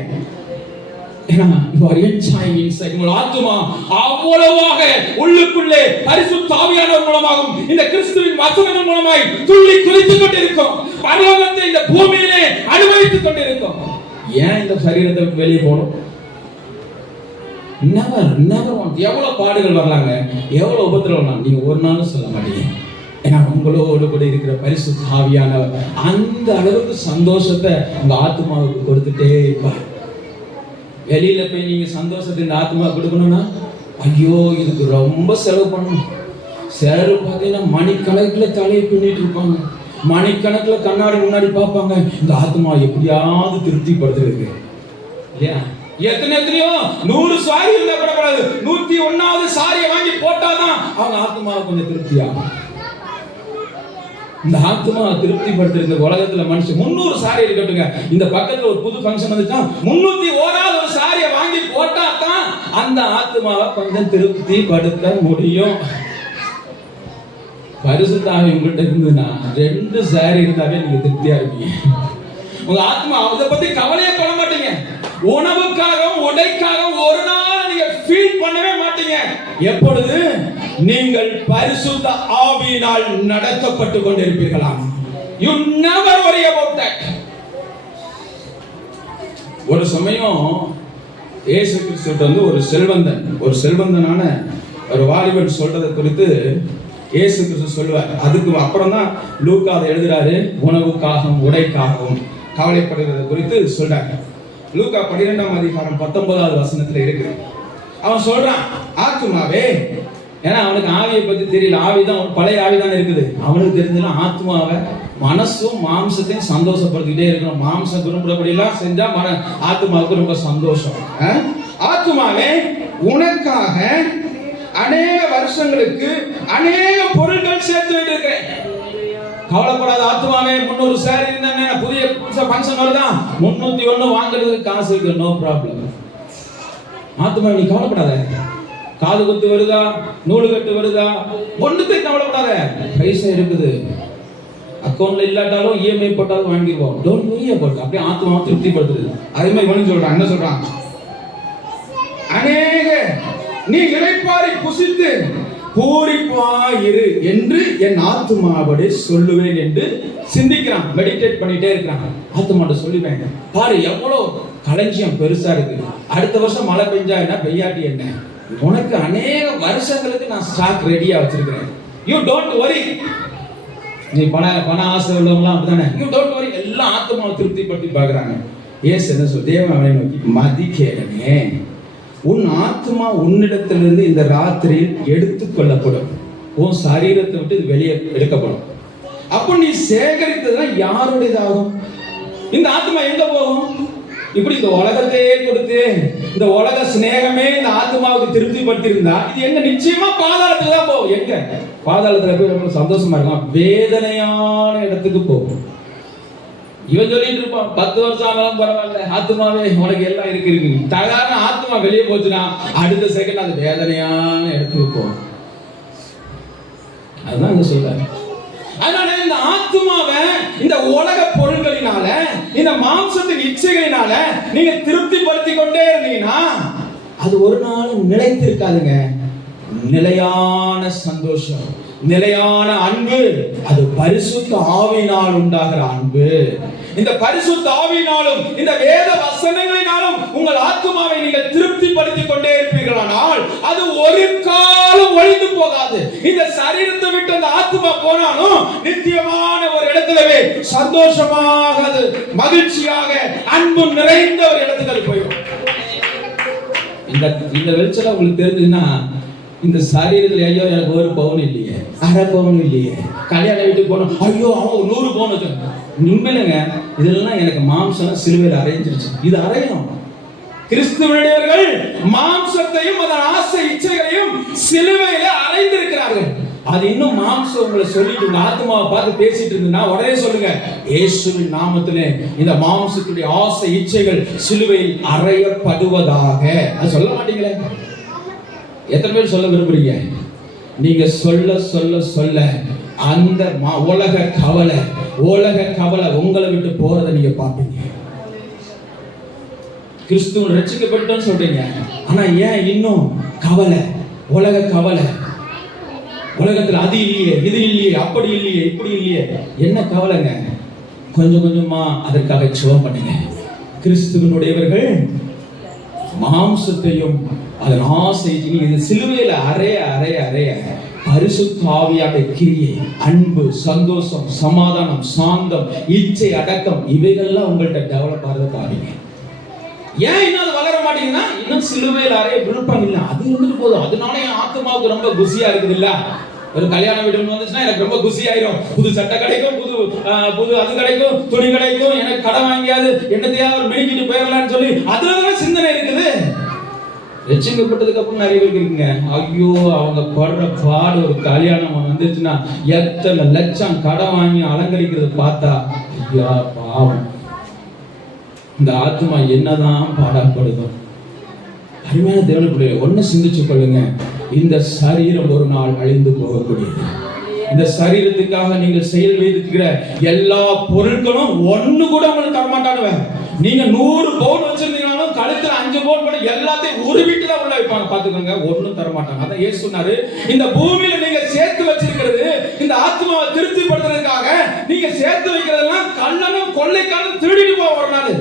ஏன்னா you are enjoying inside. உங்கள் ஆத்துமா அவ்வளவாக உள்ளுக்குள்ளே பரிசுத்த ஆவியானவர் மூலமாகவும் இந்த கிறிஸ்துவின் வசனங்கள் மூலமாய் துள்ளி குதித்துக் கொண்டிருக்கும். பரலோகத்தை இந்த பூமியிலே அனுபவித்துக் கொண்டிருக்கும். ஏன் இந்த சரீரத்தை வெளியே போகணும்? never want. எவ்வளவு பாடுகள் வரலாங்க, எவ்வளவு உபத்திரவம் நீங்க ஒரு நாளும் சொல்ல மாட்டீங்க. ஏன்னா உங்களோடு கூட இருக்கிற பரிசுத்த ஆவியானவர் அந்த அளவுக்கு சந்தோஷத்தை உங்க ஆத்மாவுக்கு கொடுத்துட்டே இருப்பார். வெளியில போய் நீங்க சந்தோஷத்தை இந்த ஆத்மா கொடுக்கணும்னா ஐயோ இதுக்கு ரொம்ப செலவு பண்ணணும். செலவு பார்த்தீங்கன்னா மணிக்கணக்கில் தலையை பின்னிட்டு இருப்பாங்க, மணிக்கணக்கில் கண்ணாடி முன்னாடி பார்ப்பாங்க. இந்த ஆத்மா எப்படியாவது திருப்திப்படுத்துறது இல்லையா? எத்தனையோ 100 சாரி இருந்தா கூட கூடாது, 101வது சாரியை வாங்கி போட்டாதான் அவங்க ஆத்மாவுக்கு கொஞ்சம் திருப்தியாகும். இந்த ஆத்மா திருப்திப்படுத்துற இந்த உலகத்துல மனுஷன் 300 சாரி இருக்கட்டுங்க, இந்த பக்கத்துல ஒரு புது ஃபங்க்ஷன் வந்துச்சா 301வது ஒரு சாரியை வாங்கி போட்டா தான் அந்த ஆத்மாவை கொஞ்சம் திருப்திப்படுத்த முடியும். பரிசுத்த ஆவி உங்கள்கிட்ட இருந்ததுன்னா 2 சாரி இருந்தாவே நீங்க திருப்தியா இருப்பீங்க. உங்க ஆத்மா அதை பத்தி கவலையே பண்ண மாட்டீங்க. உணவுக்காகவும் உடைக்காகவும் ஒரு நாள் நீங்க ஃபீல் பண்ணவே மாட்டீங்க. எப்பொழுது நீங்கள் பரிசுத்த ஆவியினால் நடத்தப்பட்டு கொண்டிருப்பீர்களா? You never worry about that. ஒரு சமயம் இயேசு கிறிஸ்து வந்து ஒரு செல்வந்தனான ஒரு வாலிபன் சொல்றதை குறித்து இயேசு கிறிஸ்து சொல்லுவார். அதுக்கு அப்புறம் தான் லூக்கா அதை எழுதுறாரு. உணவுக்காகவும் உடைக்காகவும் கவலைப்படுகிறது குறித்து சொல்றாரு. லூக்கா 12ஆம் அதிகாரம் 19வது வசனத்துல இருக்கு. அவன் சொல்றான், ஆத்துமாவே, ஏன்னா அவனுக்கு ஆவியை பத்தி தெரியல, ஆவிதான் பழைய ஆவிதான் இருக்குது. அவனுக்கு தெரிஞ்சதுன்னா ஆத்மாவை மனசும் மாம்சத்தையும் சந்தோஷப்படுத்திக்கிட்டே இருக்கணும். மாம்சம் விரும்புறபடி எல்லாம் செஞ்சா ஆத்மாவுக்கு ரொம்ப சந்தோஷம். ஆத்மாவே, உனக்காக அநேக வருஷங்களுக்கு அநேக பொருட்கள் சேர்த்து வைத்திருக்கிறேன். கவலைப்படாத ஆத்மாவே, 300 சாரி இருந்தானே, புதிய ஃபங்க்ஷன் வருதா 301 வாங்குறதுக்கு காசு இருக்கு, நோ ப்ராப்ளம். ஆத்மா நீ கவலைப்படாத. காது குத்து வருதா, நூலு கட்டு வருதா, ஒண்ணுத்தையும் கவலைப்படாத. பைசா இருக்குது, அக்கௌண்ட்ல இல்லாட்டாலும் இஎம்ஐ போட்டாலும் வாங்கிடுவோம். Don't worry about. அப்படியே ஆத்மாவை திருப்திப்படுத்துது. அதே மாதிரி பண்ணி சொல்றான். என்ன சொல்றான்? அநேக நீ இளைப்பாரி புசித்து பூரிப்பாயிரு என்று என் ஆத்துமாவோடு சொல்லுவேன் என்று சிந்திக்கிறான். மெடிடேட் பண்ணிட்டே இருக்கிறான். ஆத்துமாட்ட சொல்லுவேன், பாரு எவ்வளவு களஞ்சியம் பெருசா இருக்கு. அடுத்த வருஷம் மழை பெஞ்சா என்ன, பெய்யாட்டி என்ன, உனக்கு அநேக வருஷங்களுக்கு நான் ஸ்டாக் ரெடியா வச்சிருக்கிறேன். You don't worry. நீ பண ஆசை உள்ளவங்களாம் அப்படித்தானே. You don't worry. எல்லாம் ஆத்துமாவை திருப்திப்படுத்தி பார்க்கறாங்க. ஏசு என்ன சொல், தேவன் அவனை நோக்கி, மதிக்கேடனே, உன் ஆத்மா உன்னிடத்திலிருந்து இந்த ராத்திரியில் எடுத்துக் கொள்ளப்படும். உன் சரீரத்தை விட்டு இது வெளியே எடுக்கப்படும். அப்ப நீ சேகரித்ததுதான் யாருடையதாகும்? இந்த ஆத்மா எங்க போகும்? இப்படி இந்த உலகத்தையே கொடுத்து இந்த உலக சிநேகமே இந்த ஆத்மாவுக்கு திருப்திப்படுத்தி இருந்தா இது எங்க? நிச்சயமா பாதாளத்துக்கு தான் போகும். எங்க? பாதாளத்துல போய் ரொம்ப சந்தோஷமா இருக்கலாம், வேதனையான இடத்துக்கு போகும். இவன் சொல்லிட்டு இருப்பான், 10 வருஷம் ஆனாலும் பரவாயில்ல, ஆத்மாவே உனக்கு எல்லாம் இருக்கு. தகாரண ஆத்மா வெளியே போச்சுன்னா அடுத்த செகண்ட் அது வேதனையான இடத்துக்கு போகும். அதுதான் இங்க சொல்றாரு. அதனால இந்த ஆத்மாவை இந்த உலக பொருள்களினால, இந்த மாம்சத்தின் இச்சைகளினால நீங்க திருப்திப்படுத்தி கொண்டே இருந்தீங்கன்னா அது ஒரு நாள் நிலைத்திருக்காதுங்க. நிலையான சந்தோஷம், நிலையான அன்பு, அது பரிசுத்த ஆவியினால் உண்டாகிற அன்பு. இந்த பரிசுத்த ஆவியினாலும் இந்த வேத வசனங்களினாலும் உங்கள் ஆத்துமாவை நீங்கள் திருப்திப்படுத்திக் கொண்டே இருப்பீர்களானால் அது ஒரு காலம் ஒழிந்து போகாது. இந்த சரீரத்தை விட்டு அந்த ஆத்மா போனாலும் நித்தியமான ஒரு இடத்திலே சந்தோஷமாக, அது மகிழ்ச்சியாக, அன்பு நிறைந்த ஒரு இடத்துக்கு அது போயிடும். இந்த வெளிச்சம் உங்களுக்கு தெரிஞ்சுன்னா, இந்த சரீரத்தில் ஐயோ எனக்கு ஒரு பவுன் இல்லையே, அரை பவுன் இல்லையே, கல்யாண வீட்டுக்கு போனோம் ஐயோ அவன் 100 பவுன் வச்சு, உண்மையிலங்க இதெல்லாம் எனக்கு மாம்சம் சிலுவையில் அரைஞ்சிருச்சு. இது அரையும். கிறிஸ்துவனுடையவர்கள் மாம்சத்தையும் அதன் ஆசை இச்சைகளையும் சிலுவையில அரைந்திருக்கிறார்கள். அது இன்னும் மாம்சம் உங்களை சொல்லிட்டு உங்க ஆத்மாவை பார்த்து பேசிட்டு இருந்ததுன்னா உடனே சொல்லுங்க, இயேசுவின் நாமத்திலே இந்த மாம்சத்துடைய ஆசை இச்சைகள் சிலுவையில் அறையப்படுவதாக. அது சொல்ல மாட்டீங்களே? எத்தனை பேர் சொல்ல விரும்புறீங்க? நீங்க சொல்ல சொல்ல சொல்ல அந்த உலக கவலை உங்களை விட்டு போறதை நீங்க பாப்பீங்க. கிறிஸ்துவ ரட்சிக்கப்பட்டோன்னு சொல்றீங்க, ஆனா ஏன் இன்னும் கவலை, உலக கவலை? உலகத்துல அது இல்லையே, இது இல்லையே, அப்படி இல்லையே, இப்படி இல்லையே, என்ன கவலைங்க? கொஞ்சம் கொஞ்சமா அதற்காக சுவம் பண்ணுங்க. கிறிஸ்துவனுடையவர்கள் மாம்சத்தையும் அதன் ஆசையும் இந்த சிலுவையில அறைய பரிசுத்த ஆவியானவருடைய கிரியை, அன்பு, சந்தோஷம், சமாதானம், சாந்தம், இச்சை அடக்கம் இவைகள்லாம் உங்கள்கிட்ட டெவலப் ஆகிறத பாருங்க. ஏன் இன்னும் அது வளர மாட்டீங்கன்னா, இன்னும் சிலுவையில் அறைய விருப்பம் இல்லை. அது இருந்துட்டு போதும். அதனால என் ஆத்மாவுக்கு ரொம்ப குசியா இருக்குது இல்ல. ஒரு கல்யாண வீடு வந்துச்சுன்னா எனக்கு ரொம்ப குசி ஆயிரும். புது சட்டை கிடைக்கும், புது அது கிடைக்கும், துணி கிடைக்கும், எனக்கு கடை வாங்கியாது என்னத்தையாவது மினிக்கிட்டு போயிடலாம்னு சொல்லி அதுலதான் சிந்தனை இருக்குது. ரட்சிக்கப்பட்டதுக்கு அப்புறம் நிறைய பேருக்கு இருக்குங்க, ஐயோ அவங்க படுற பாடு, ஒரு கல்யாணம் வந்துச்சுன்னா எத்தனை லட்சம் கடன் வாங்கி அலங்கரிக்கிறது பார்த்தா ஐயா பாவம், இந்த ஆத்மா என்னதான் பாடப்படுதோ. அருமையான தேவனுடைய ஒண்ணு சிந்திச்சு கொள்ளுங்க, இந்த சரீரம் ஒரு நாள் அழிந்து போகக்கூடியது. இந்த சரீரத்துக்காக நீங்கள் செயல் வைத்திருக்கிற எல்லா பொருட்களும் ஒண்ணு கூட உங்களுக்கு தரமாட்டானுவ. நீங்க 100 பவுன் வச்சிருந்தீங்கனாலும் கழுத்துல 5 பவுன் பண்ணி எல்லாத்தையும் ஒரு வீட்டுல உள்ள வைப்பாங்க. பாத்துக்கோங்க, ஒண்ணும் தரமாட்டாங்க. அதான் இயேசு சொன்னாரு, இந்த பூமியில நீங்க சேர்த்து வச்சிருக்கிறது இந்த ஆத்மாவை திருப்திப்படுத்துறதுக்காக நீங்க சேர்த்து வைக்கிறதெல்லாம் கள்ளனும் கொள்ளைக்காரனும் திருடிட்டு போக ஒரு நாள்.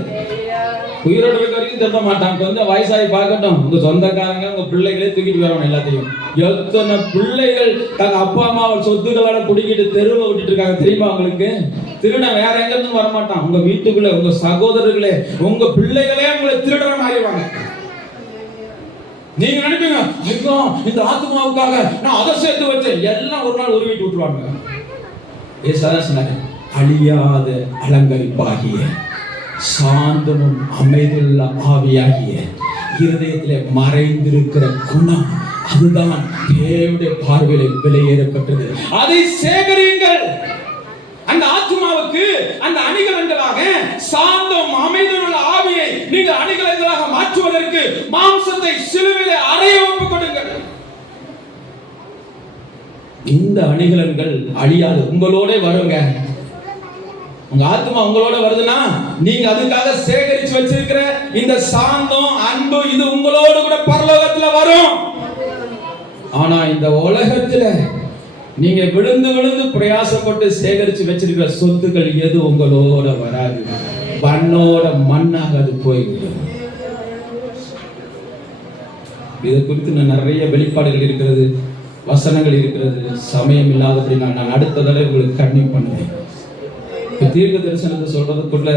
உயிரோடு இருக்க வரைக்கும் திருட மாட்டாங்க. கொஞ்சம் வயசாகி பார்க்கட்டும், உங்க சொந்தக்காரங்க உங்க பிள்ளைகளே தூக்கிட்டு வரணும் எல்லாத்தையும். எத்தனை பிள்ளைகள் தங்க அப்பா அம்மாவை சொத்துக்களோட குடிக்கிட்டு தெருவை விட்டுட்டு இருக்காங்க தெரியுமா உங்களுக்கு? திருட வேற எங்க இருந்து வரமாட்டான், உங்க வீட்டுக்குள்ள உங்க சகோதரர்களே உங்க பிள்ளைகளே உங்களை திருடற மாறிடுவாங்க. நீங்க நினைப்பீங்க, ஐயோ இந்த ஆத்மாவுக்காக நான் அதை சேர்த்து வச்சேன், எல்லாம் ஒரு நாள் ஒரு வீட்டு விட்டுருவாங்க. ஏசாயா சொன்னாரு, அழியாத அலங்கரிப்பாகிய சாந்தமும் அமைதியுள்ள ஆவியாகிய இருதயத்திலே மறைந்திருக்கிற குணம், அதுதான் தேவனுடைய பார்வையிலே விலையேறப்பட்டது. அதை சேகரியுங்கள். அந்த ஆத்மாவுக்கு அந்த அணிகலன்களாக சாந்தம் அமைதியுள்ள ஆவியை நீங்கள் அணிகலன்களாக மாற்றுவதற்கு மாம்சத்தை சிலுவையிலே அறைய ஒப்புக் கொடுங்கள். இந்த அணிகலன்கள் அழியாது, உங்களோட வருங்க. உங்க ஆத்மா உங்களோட வருதுன்னா நீங்க அதுக்காக சேகரிச்சு வச்சிருக்கிற இந்த சாந்தம், அன்பு, இது உங்களோட கூட பரலோகத்துல வரும். ஆனா இந்த உலகத்துல நீங்க விழுந்து விழுந்து பிரயாசப்பட்டு சேகரிச்சு வச்சிருக்கிற சொத்துக்கள் எது உங்களோட வராது, பண்ணோட மண்ணாக அது போய்விடும். இதை குறித்து நிறைய வெளிப்பாடுகள் இருக்கிறது, வசனங்கள் இருக்கிறது. சமயம் இல்லாதபடி நான் அடுத்த தடவை உங்களுக்கு கன்னியூ பண்ணுவேன். தீர்க்க தரிசனத்தை சொல்றதுக்குள்ள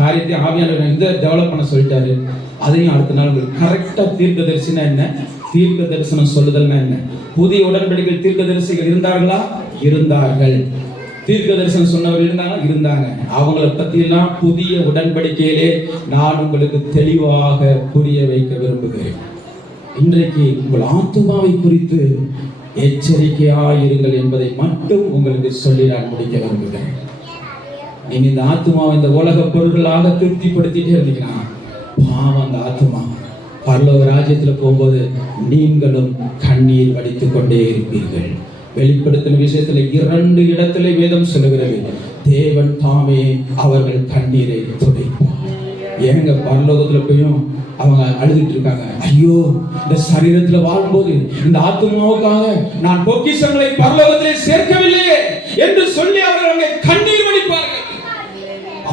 காரியத்தை ஆவியானவர் இந்த டெவலப் பண்ண சொல்லிட்டாரு. அதையும் அடுத்த நாள் உங்களுக்கு கரெக்டா தீர்க்க தரிசனம் என்ன, தீர்க்க தரிசனம் சொல்லுதல்னா என்ன. புதிய உடன்படிக்கை தீர்க்க தரிசிகள் இருந்தார்களா? இருந்தார்கள். தீர்க்க தரிசனம் சொன்னவர் இருந்தாங்க. அவங்களை பத்தி எல்லாம் புதிய உடன்படிக்கையிலே நான் உங்களுக்கு தெளிவாக புரிய வைக்க விரும்புகிறேன். இன்றைக்கு உங்கள் ஆத்துமாவை குறித்து எச்சரிக்கையாயிருங்கள் என்பதை மட்டும் உங்களுக்கு சொல்லி நான் முடிக்க விரும்புகிறேன். நீங்க இந்த ஆத்மாவை இந்த உலக பொருள்களாக திருப்திப்படுத்திட்டே இருந்தீங்கன்னா பாவம், அந்த ஆத்மா பரலோக ராஜ்யத்துல போகும்போது நீங்களும் கண்ணீர் வடித்துக் கொண்டே இருப்பீர்கள். வெளிப்படுத்தின விஷயத்துல 2 இடத்துல வேதம் சொல்லுகிறது, தேவன் தாமே அவர்கள் கண்ணீரை துடைப்பார். ஏங்க பரலோகத்துல போயும் அவங்க அழுதுட்டு இருக்காங்க, ஐயோ இந்த சரீரத்துல வாழும்போது இந்த ஆத்மாவுக்காக நான் பொக்கிஷங்களை பரலோகத்திலே சேர்க்கவில்லையே என்று சொல்லி அவர்கள் கண்ணீர் வடிப்பார்கள்.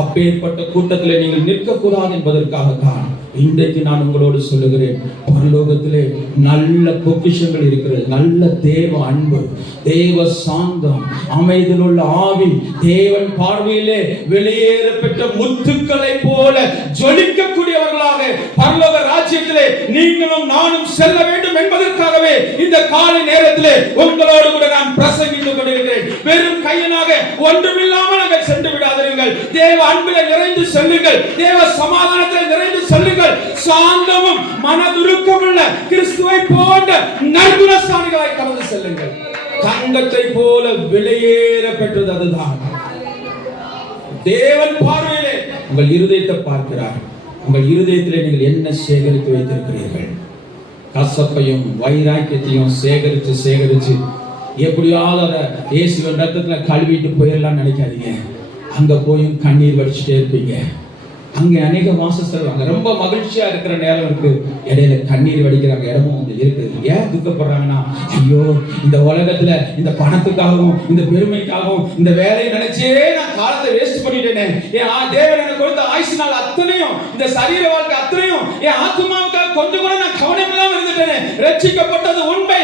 அப்பேற்பட்ட கூட்டத்தில் நீங்கள் நிற்கக்கூடாது என்பதற்காக தான் இன்றைக்கு நான் உங்களோடு சொல்லுகிறேன், பரலோகத்திலே நல்ல பொக்கிஷங்கள் இருக்கிறது. நல்ல தேவ அன்பு, தேவ சாந்தம், அமைதியில் உள்ள ஆவி, தேவன் பார்வையிலே வெளியேறப்பட்ட முத்துக்களை போல ஜொலிக்கக்கூடியவர்களாக பரலோக ராஜ்யத்திலே நீங்களும் நானும் செல்ல வேண்டும் என்பதற்காகவே இந்த காலை நேரத்திலே உங்களோடு கூட நான் பிரசங்கித்துக் கொண்டிருக்கிறேன். வெறும் கையனாக ஒன்றுமில்லாமல் நாங்கள் சென்று விடாதீர்கள். தேவ அன்பிலே நிறைந்து செல்லுங்கள், தேவ சமாதானத்தில் நிறைந்து செல்லுங்கள். சாந்தமும் மனதுருக்கமுள்ள கிறிஸ்துவை போன்ற நற்குணசாலிகளாய் கடந்து செல்லுங்கள். தங்கத்தை போல வெளியேற பெற்றது அதுதான். தேவன் பார்வையிலே உங்கள் இருதயத்தை பார்க்கிறார். உங்கள் இருதயத்திலே நீங்கள் என்ன சேகரித்து வைத்திருக்கிறீர்கள்? கசப்பையும் வைராக்கியத்தையும் சேகரிச்சு எப்படியாவது அதை இயேசுவின் ரத்தத்துல கழுவிட்டு போயிடலாம் நினைக்காதீங்க. அங்க போயும் கண்ணீர் வடிச்சுட்டே இருப்பீங்க. அங்கே அநேக வாசஸ்தர்கள் அங்க ரொம்ப மகிழ்ச்சியா இருக்கிற நேரம் இருக்கு, இடையில கண்ணீர் வடிக்கிறாங்க இடமும் வந்து இருக்குது. ஏன் துக்கப்படுறாங்கன்னா, ஐயோ இந்த உலகத்துல இந்த பணத்துக்காகவும் இந்த பெருமைக்காகவும் இந்த வேலையை நினைச்சே நான் காலத்தை வேஸ்ட் பண்ணிட்டேனே. என் தேவன் எனக்கு கொடுத்த ஆயுசு நாள் அத்தனையும், இந்த சரீர வாழ்க்கை அத்தனையும் என் ஆத்துமாவுக்காக கொஞ்சம் கூட நான் கவனம் இல்லாம இருந்துட்டேனே. ரட்சிக்கப்பட்டது உண்மை,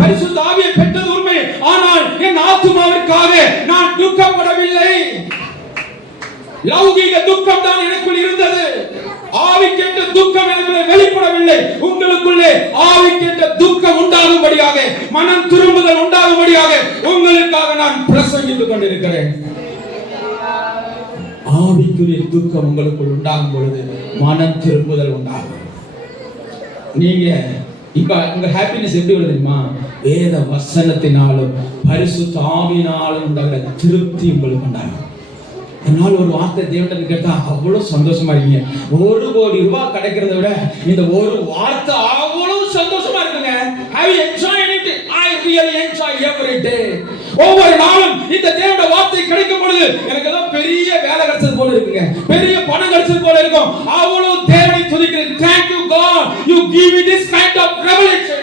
பரிசுத்த ஆவியை பெற்றது உண்மை, ஆனால் என் ஆத்துமாவிற்காக நான் துக்கப்படவில்லை. லௌகீக துக்கம் தான் எனக்குள் இருந்தது. ஆவிக்கேற்ற துக்கம் எனக்குள்ளே வெளிப்படவில்லை. உங்களுக்குள்ளே ஆவிக்கேற்ற துக்கம் உண்டாகும்படியாக, மனம் திரும்புதல் உண்டாகும்படியாக உங்களுக்காக நான் பிரசங்கித்துக் கொண்டிருக்கிறேன். ஆவிக்குரிய துக்கம் உங்களுக்குள் உண்டாகும் பொழுது மனம் திரும்புதல் உண்டாகும். நீங்க இப்ப உங்க ஹாப்பினஸ் எப்படி வருது தெரியுமா? வேத வசனத்தினாலும் பரிசுத்த ஆவியினாலும் உண்டாகிற திருப்தி உங்களுக்கு உண்டாகும். என்னால் ஒரு வார்த்தை தேவனுக்கு கேட்டா அவ்வளவு சந்தோஷமா இருக்கீங்க. 1 கோடி ரூபாய் கிடைக்கிறத விட இந்த ஒரு வார்த்தை அவ்வளவு சந்தோஷமா இருக்குங்க. I enjoy it. I really enjoy every day. ஒவ்வொரு நாளும் இந்த தேவனுடைய வார்த்தை கிடைக்கும் பொழுது எனக்கு ஏதோ பெரிய வேலை கிடைச்சது போல இருக்குங்க, பெரிய பணம் கிடைச்சது போல இருக்கும். அவ்வளவு தேவனை துதிக்கிறேன். Thank you God, you give me this kind of revelation.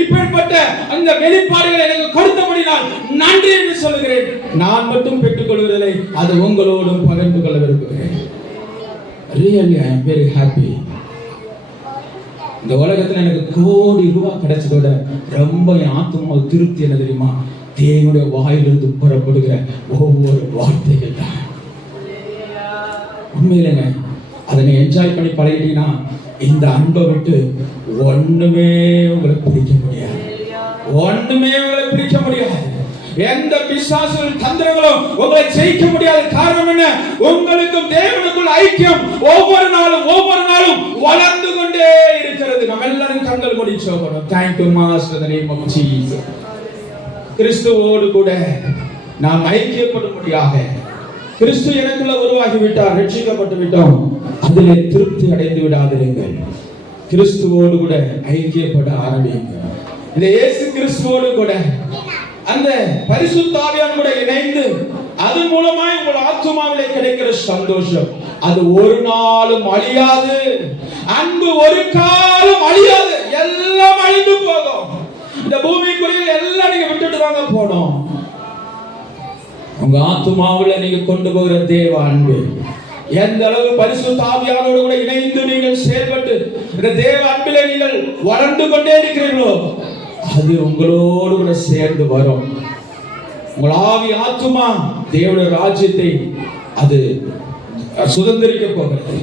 இப்படிப்பட்ட அந்த வெளிப்பாடுகளை எனக்கு கொடுத்தபடினால் நன்றி என்று சொல்லுகிறேன். நான் மட்டும் பெற்றுக் கொள்வதில்லை, அது உங்களோடும் பகிர்ந்து கொள்ள விரும்புகிறேன். Really I am very happy. இந்த உலகத்துல எனக்கு கோடி ரூபாய் கிடைச்சதோட ரொம்ப என் ஆத்மாவை திருப்தி என்ன தெரியுமா? தேவனுடைய வாயிலிருந்து புறப்படுகிற ஒவ்வொரு வார்த்தைகள் தான். உண்மையிலேங்க அதனை என்ஜாய் பண்ணி பழகிட்டீங்கன்னா இந்த அன்பை விட்டு ஒண்ணுமே உங்களை பிடிக்க முடியாது. ஒண்ணுமே உங்களை பிடிக்க முடியாது. எந்த பிசாசுகள் தந்திரங்களும் உங்களை ஜெயிக்க முடியாது. காரணம் என்ன? உங்களுக்கும் தேவனுக்குள் ஐக்கியம் ஒவ்வொரு நாளும் வளர்ந்து கொண்டே இருக்கிறது. நம்ம எல்லாரும் கண்கள் மூடி சொல்றோம். Thank you Master, in the name of Jesus. கிறிஸ்துவோடு கூட நாம் ஐக்கியப்படும்படியாக கிறிஸ்து எனக்குள்ள உருவாகி விட்டார், ரட்சிக்கப்பட்டு விட்டோம். அதிலே திருப்தி அடைந்து விடாதீர்கள். கிறிஸ்துவோடு கூட ஐக்கியப்பட ஆரம்பியுங்கள். இந்த இயேசு கிறிஸ்துவோடு கூட அந்த பரிசுத்த ஆவியானவர் கூட இணைந்து அதன் மூலமாய் உங்கள் ஆத்துமாவிலே கிடைக்கிற சந்தோஷம் அது ஒரு நாளும் அழியாது. அன்பு ஒரு காலம் அழியாது. எல்லாம் அழிந்து போகும். இந்த பூமிக்குரிய எல்லாம் நீங்க விட்டுட்டு தாங்க போனோம். உங்க ஆத்துமாவில நீங்க கொண்டு போகிற தேவ அன்பு எந்த அளவு பரிசுத்த ஆவியானவரோடு கூட இணைந்து நீங்கள் செயல்பட்டு இந்த தேவ அன்பிலே நீங்கள் வளர்ந்து கொண்டே இருக்கிறீர்களோ அது உங்களோடு கூட சேர்ந்து வரும். உங்கள் ஆவி ஆத்துமா தேவனுடைய ராஜ்யத்தை அது சுதந்திரிக்க போகிறது.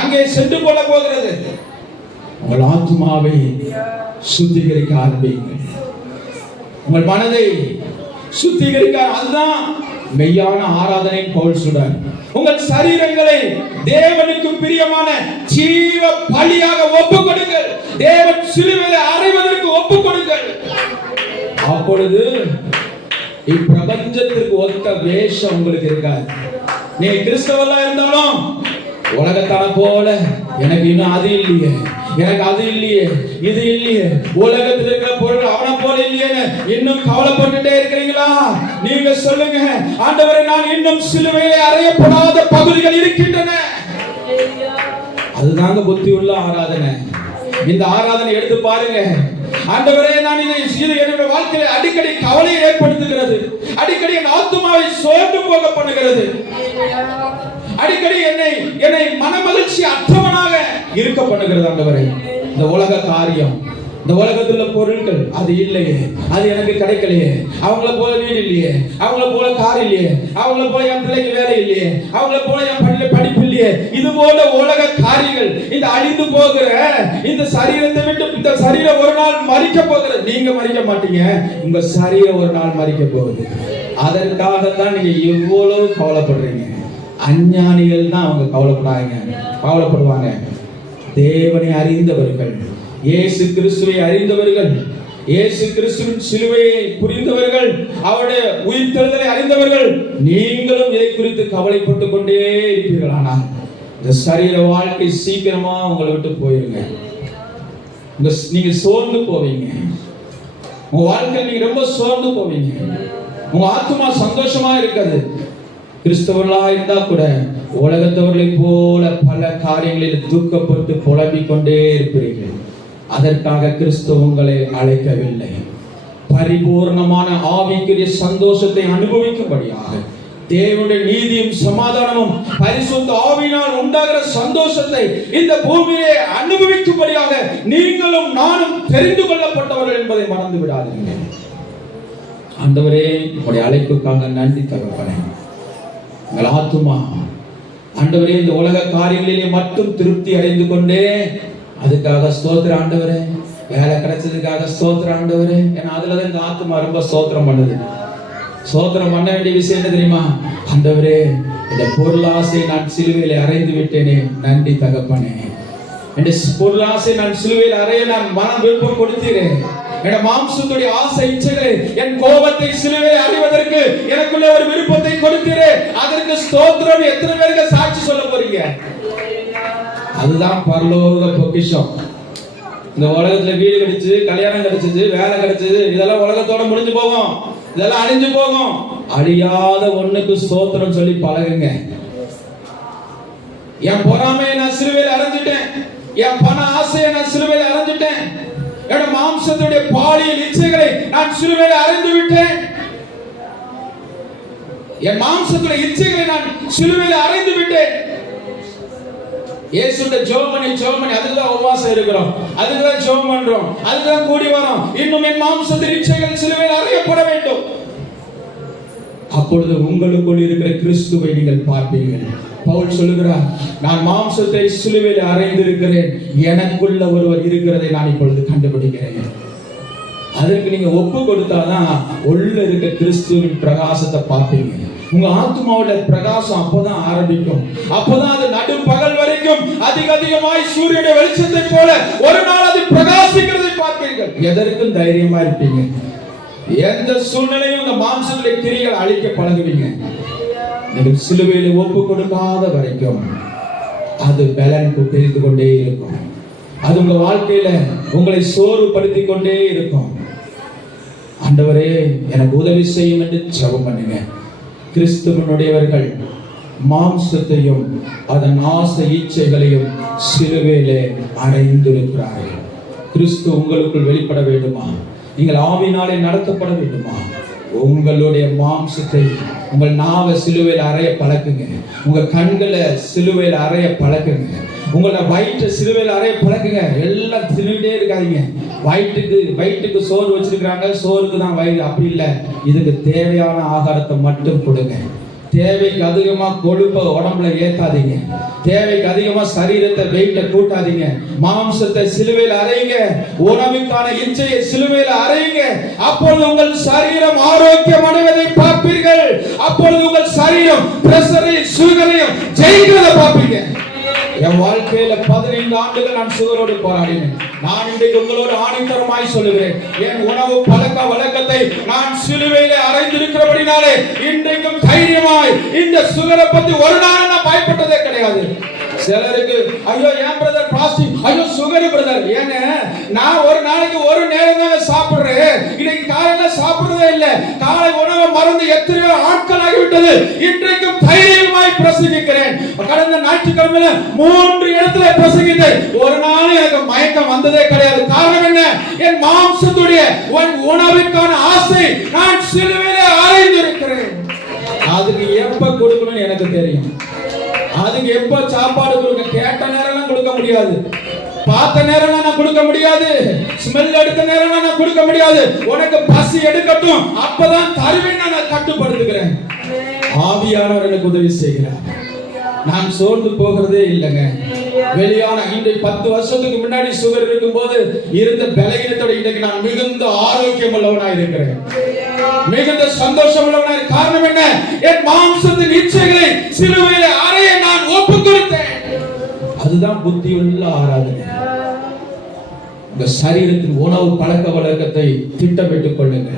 அங்கே சென்று கொள்ள போகிறது. உங்கள் ஆத்துமாவை சுத்திகரிக்க ஆரம்பியுங்கள். உங்கள் மனதை சுத்திகரிக்க, அதுதான் மெய்யான ஆராதனை. பவுல் சொல்றார், உங்கள் சரீரங்களை தேவனுக்கு பிரியமான ஜீவ பலியாக ஒப்புக் கொடுங்கள். தேவன் சிலுவையிலே அறைவதற்கு ஒப்புக் கொடுங்கள். அப்பொழுது இப்பிரபஞ்சத்திற்கு ஒத்த வேஷம் உங்களுக்கு இருக்காது. நீ கிறிஸ்தவலா இருந்தாலும் உலகத்தான போல எனக்கு இன்னும் அது இல்லையே, எனக்கு அது இல்லையே, இது இல்லையே, உலகத்தில் இருக்கிற பொருள் அவனை போல இல்லையே இன்னும் கவலைப்பட்டுட்டே இருக்கிறீங்களா? நீங்க சொல்லுங்க, ஆண்டவரே நான் இன்னும் சிலுவையிலே அறையப்படாத பகுதிகள் இருக்கின்றன. அதுதாங்க புத்தி உள்ள ஆராதனை. இந்த ஆராதனை எடுத்து பாருங்க. ஆண்டவரே நான் இது என்னுடைய வாழ்க்கையில அடிக்கடி கவலையை ஏற்படுத்துகிறது, அடிக்கடி என் ஆத்துமாவை சோர்ந்து போக பண்ணுகிறது. அடிக்கடி என்னை மனமகிழ்ச்சி அற்றவனாக இருக்க பண்ணுகிறது ஆண்டவரே. இந்த உலக காரியம், இந்த உலகத்துல பொருட்கள் அது இல்லையே, அது எனக்கு கிடைக்கலையே, அவங்கள போல வீடு இல்லையே, அவங்கள போல கார் இல்லையே, அவங்கள போல என் பிள்ளைக்கு வேலை இல்லையே, அவங்கள போல என் பள்ளியில படிப்பு இல்லையே, இது போல உலக காரியங்கள், இந்த அழிந்து போகிற இந்த சரீரத்தை விட்டு, இந்த சரீரம் ஒரு நாள் மரிக்க போகிறது. நீங்க மரிக்க மாட்டீங்க, உங்க சரீரம் ஒரு நாள் மரிக்க போகுது. அதற்காக தான் நீங்க எவ்வளவு கவலைப்படுறீங்க. அஞ்ஞானிகள் தான் அவங்க கவலைப்படுவாங்க. தேவனை அறிந்தவர்கள், இயேசு கிறிஸ்துவை அறிந்தவர்கள், இயேசு கிறிஸ்துவின் சிலுவையை புரிந்தவர்கள், அவருடைய உயிர்த்தெழுதலை அறிந்தவர்கள், நீங்களும் இதை குறித்து கவலைப்பட்டுக் கொண்டே இருப்பீர்கள். ஆனால் இந்த சரீர வாழ்க்கை சீக்கிரமா உங்களை விட்டு போயிருங்க. நீங்க சோர்ந்து போவீங்க. உங்க வாழ்க்கையில் நீங்க ரொம்ப சோர்ந்து போவீங்க. உங்க ஆத்மா சந்தோஷமா இருக்காது. கிறிஸ்தவர்களா இருந்தா கூட உலகத்தவர்களை போல பல காரியங்களில் துக்கப்பட்டு புலம்பிக் கொண்டே இருப்பீர்கள். அதற்காக கிறிஸ்து உங்களை அழைக்கவில்லை. பரிபூர்ணமான ஆவிக்குரிய சந்தோஷத்தை அனுபவிக்கும்படியாக, தேவனுடைய நீதியும் சமாதானமும் பரிசுத்த ஆவியினால் உண்டாகிற சந்தோஷத்தை இந்த பூமியிலே அனுபவிக்கும்படியாக நீங்களும் நானும் தெரிந்து கொள்ளப்பட்டவர்கள் என்பதை மறந்து விடாதீங்க. ஆண்டவரே, உங்களுடைய அழைப்புக்காக நன்றி தகப்பனே. உங்கள் ஆத்துமா ஆண்டவரே இந்த உலக காரியங்களிலே மட்டும் திருப்தி அடைந்து கொண்டே, அதுக்காக ஸ்தோத்திர ஆண்டவரே, வேலை கிடைச்சதுக்காக ஸ்தோத்திர ஆண்டவரே. ஏன்னா அதுலதான் இந்த ஆத்துமா ரொம்ப ஸ்தோத்திரம் பண்ணுது. ஸ்தோத்திரம் பண்ண வேண்டிய விஷயம் என்ன தெரியுமா? ஆண்டவரே, இந்த பொருளாசை நான் சிலுவையில் அறைந்து விட்டேனே, நன்றி தகப்பனே. என் பொருளாசை நான் சிலுவையில் அறைய நான் மனம் விருப்பம் கொடுத்தீரேன். என் மாம்சத்துடைய ஆசை இச்சைகளை, என் கோபத்தை சிலுவையில் அறிவதற்கு எனக்குள்ள ஒரு விருப்பத்தை கொடுத்தீரே, அதற்கு ஸ்தோத்திரம். எத்தனை பேருக்கு சாட்சி சொல்ல போறீங்க? அதுதான் பரலோக பொக்கிஷம். இந்த உலகத்துல வீடு கிடைச்சு, கல்யாணம் கிடைச்சது, வேலை கிடைச்சது, இதெல்லாம் உலகத்தோட முடிஞ்சு போகும், இதெல்லாம் அழிஞ்சு போகும். அழியாத ஒண்ணுக்கு ஸ்தோத்திரம் சொல்லி பழகுங்க. என் பொறாமையை நான் சிலுவையில் அறைஞ்சிட்டேன், என் பண ஆசையை நான் சிலுவையில் அறைஞ்சிட்டேன், என் மாம்சத்துடைய பாலியல் இச்சைகளை நான் சிலுவையில் அறைந்து விட்டேன், என் மாம்சத்துடைய இச்சைகளை நான் சிலுவையில் அறைந்து விட்டேன். இயேசுட்ட ஜெபம் பண்ணி அதுதான் உபவாசம் இருக்கிறோம், அதுதான் ஜெபம் பண்றோம், அதுதான் கூடி வரோம். இன்னும் என் மாம்சத்தின் இச்சைகள் சிலுவையில் அறையப்பட வேண்டும். அப்பொழுது உங்களுக்குள் இருக்கிற கிறிஸ்துவை நீங்கள் பார்ப்பீர்கள். பவுல் சொல்லுகிறார், நான் மாம்சத்தை சிலுவையில் அறைந்திருக்கிறேன், எனக்குள்ள ஒருவர் இருக்கிறதை நான் இப்பொழுது கண்டுபிடிக்கிறேன். அதற்கு நீங்க ஒப்பு கொடுத்தாதான் உள்ள இருக்க கிறிஸ்துவின் பிரகாசத்தை பார்ப்பீங்க. உங்க ஆத்மாவோட பிரகாசம் அப்பதான் ஆரம்பிக்கும். அப்பதான் அது நடும் பகல் வரைக்கும் அதிகமாய் சூரியனுடைய வெளிச்சத்தை போல ஒரு நாள் அது பிரகாசிக்கிறதை பார்ப்பீர்கள். எதற்கும் தைரியமா இருப்பீங்க. எந்த சூழ்நிலையும் இந்த மாம்சத்துடைய கிரிகள் அழிக்க பழகுவீங்க. நீங்கள் சிலுவையில் ஒப்பு கொடுக்காத வரைக்கும் அது பலன் தெரிந்து கொண்டே இருக்கும். அது உங்க வாழ்க்கையில உங்களை சோர்வுபடுத்தி கொண்டே இருக்கும். ஆண்டவரே, எனக்கு உதவி செய்யும் என்று ஜெபம் பண்ணுங்க. கிறிஸ்துவனுடையவர்கள் மாம்சத்தையும் அதன் ஆசை இச்சைகளையும் சிலுவையிலே அடைந்திருக்கிறார்கள். கிறிஸ்து உங்களுக்குள் வெளிப்பட வேண்டுமா? நீங்கள் ஆவியினாலே நடத்தப்பட வேண்டுமா? உங்களுடைய மாம்சத்தை, உங்கள் நாவை சிலுவையில் அறைய பழக்குங்க. உங்க கண்களை சிலுவையில் அறைய பழக்குங்க. உங்களோட வயிற்றை சிலுவையில் அறைய பழக்குங்க. எல்லாம் தின்னுட்டே இருக்காதீங்க. வயிற்றுக்கு சோறு வச்சிருக்கிறாங்க, சோறுக்கு தான் வயிறு. அப்படி இல்லை, இதுக்கு தேவையான ஆகாரத்தை மட்டும் கொடுங்க. தேவைக்கு அதிகமா கொழுப்பை உடம்புல ஏத்தாதீங்க. தேவைக்கு அதிகமா சரீரத்தை வெயிட்ட கூட்டாதீங்க. மாம்சத்தை சிலுவையில் அறையுங்க. உணவுக்கான இச்சையை சிலுவையில் அறையுங்க. அப்பொழுது உங்கள் சரீரம் ஆரோக்கியம் அடைவதை பார்ப்பீர்கள். அப்பொழுது உங்கள் சரீரம் பிரஷரையும் சுகரையும் ஜெயிக்கிறதை பார்ப்பீங்க. என் வாழ்க்கையில 15 ஆண்டுகள் நான் சுகரோடு போராடினேன். நான் இன்றைக்கு உங்களோடு ஆணித்தரமாய் சொல்லுகிறேன், என் உணவு பழக்க வழக்கத்தை நான் சிலுவையிலே அறைந்திருக்கிறபடினாலே இன்றைக்கும் தைரியமாய் இந்த சுகரை பத்தி ஒரு நாள் நான் பயப்பட்டதே கிடையாது. சிலருக்கு ஐயோ ஏன் பிரதர் பாஸ்டிங், ஐயோ சுகர் பிரதர். ஏங்க, நான் ஒரு நாளைக்கு ஒரு நேரம் தான் சாப்பிடுறேன். இன்னைக்கு காலையில சாப்பிடுறதே இல்லை. காலை உணவை மறந்து எத்தனையோ ஆட்கள் ஆகிவிட்டது. இன்றைக்கும் தைரியமாய் பிரசங்கிக்கிறேன். கடந்த ஞாயிற்றுக்கிழமையில 3 இடத்துல பிரசங்கித்தேன். ஒரு நாள் எனக்கு மயக்கம் வந்ததே கிடையாது. காரணம் என்ன? என் மாம்சத்துடைய உணவுக்கான ஆசை நான் சிலுவையிலே அறைந்திருக்கிறேன். அதுக்கு எப்ப கொடுக்கணும்னு எனக்கு தெரியும். அதுக்கு எப்ப சாப்பாடு கொடுக்க, கேட்ட நேரம் கொடுக்க முடியாது, பார்த்த நேரம் நான் கொடுக்க முடியாது, ஸ்மெல் எடுத்த நேரம் நான் கொடுக்க முடியாது. உனக்கு பசி எடுக்கட்டும், அப்பதான் தருவேன் நான் கட்டுப்படுத்துகிறேன். ஆவியானவர் எனக்கு உதவி செய்கிறார். நான் சோர்ந்து போகிறதே இல்லைங்க. வெளியான இன்றைக்கு 10 வருஷத்துக்கு முன்னாடி சுகர் இருக்கும் போது இருந்த பலகீனத்தோட இன்றைக்கு நான் மிகுந்த ஆரோக்கியம் உள்ளவனா இருக்கிறேன், மிகுந்த சந்தோஷம் உள்ளவனா. காரணம் என்ன? என் மாம்சத்தின் இச்சைகளை சிலுவையிலே அறைய நான் ஒப்பு கொடுத்தேன். அதுதான் புத்தியுள்ள ஆராதனை. உங்க சரீரத்தின் உணவு பழக்க வழக்கத்தை திட்டமிட்டுக் கொள்ளுங்க.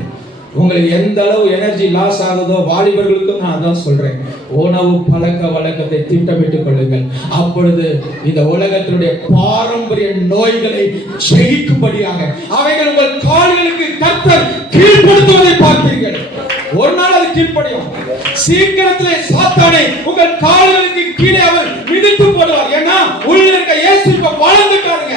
உங்களுக்கு எந்த அளவு எனர்ஜி லாஸ் ஆகுதோ, வாலிபர்களுக்கும் நான் அதான் சொல்றேன், உணவு பழக்க வழக்கத்தை திட்டமிட்டுக் கொள்ளுங்கள். அப்பொழுது இந்த உலகத்தினுடைய பாரம்பரிய நோய்களை ஜெயிக்கும்படியாக அவைகள் உங்கள் கால்களுக்கு கர்த்தர் கீழ்ப்படுத்துவதை பார்ப்பீர்கள். ஒரு நாள் அது கீழ்ப்படியும். சீக்கிரத்திலே சாத்தானை உங்கள் கால்களுக்கு கீழே அவர் மிதித்து போடுவார். ஏன்னா உள்ள இருக்க இயேசு இப்ப வாழ்ந்துட்டாருங்க.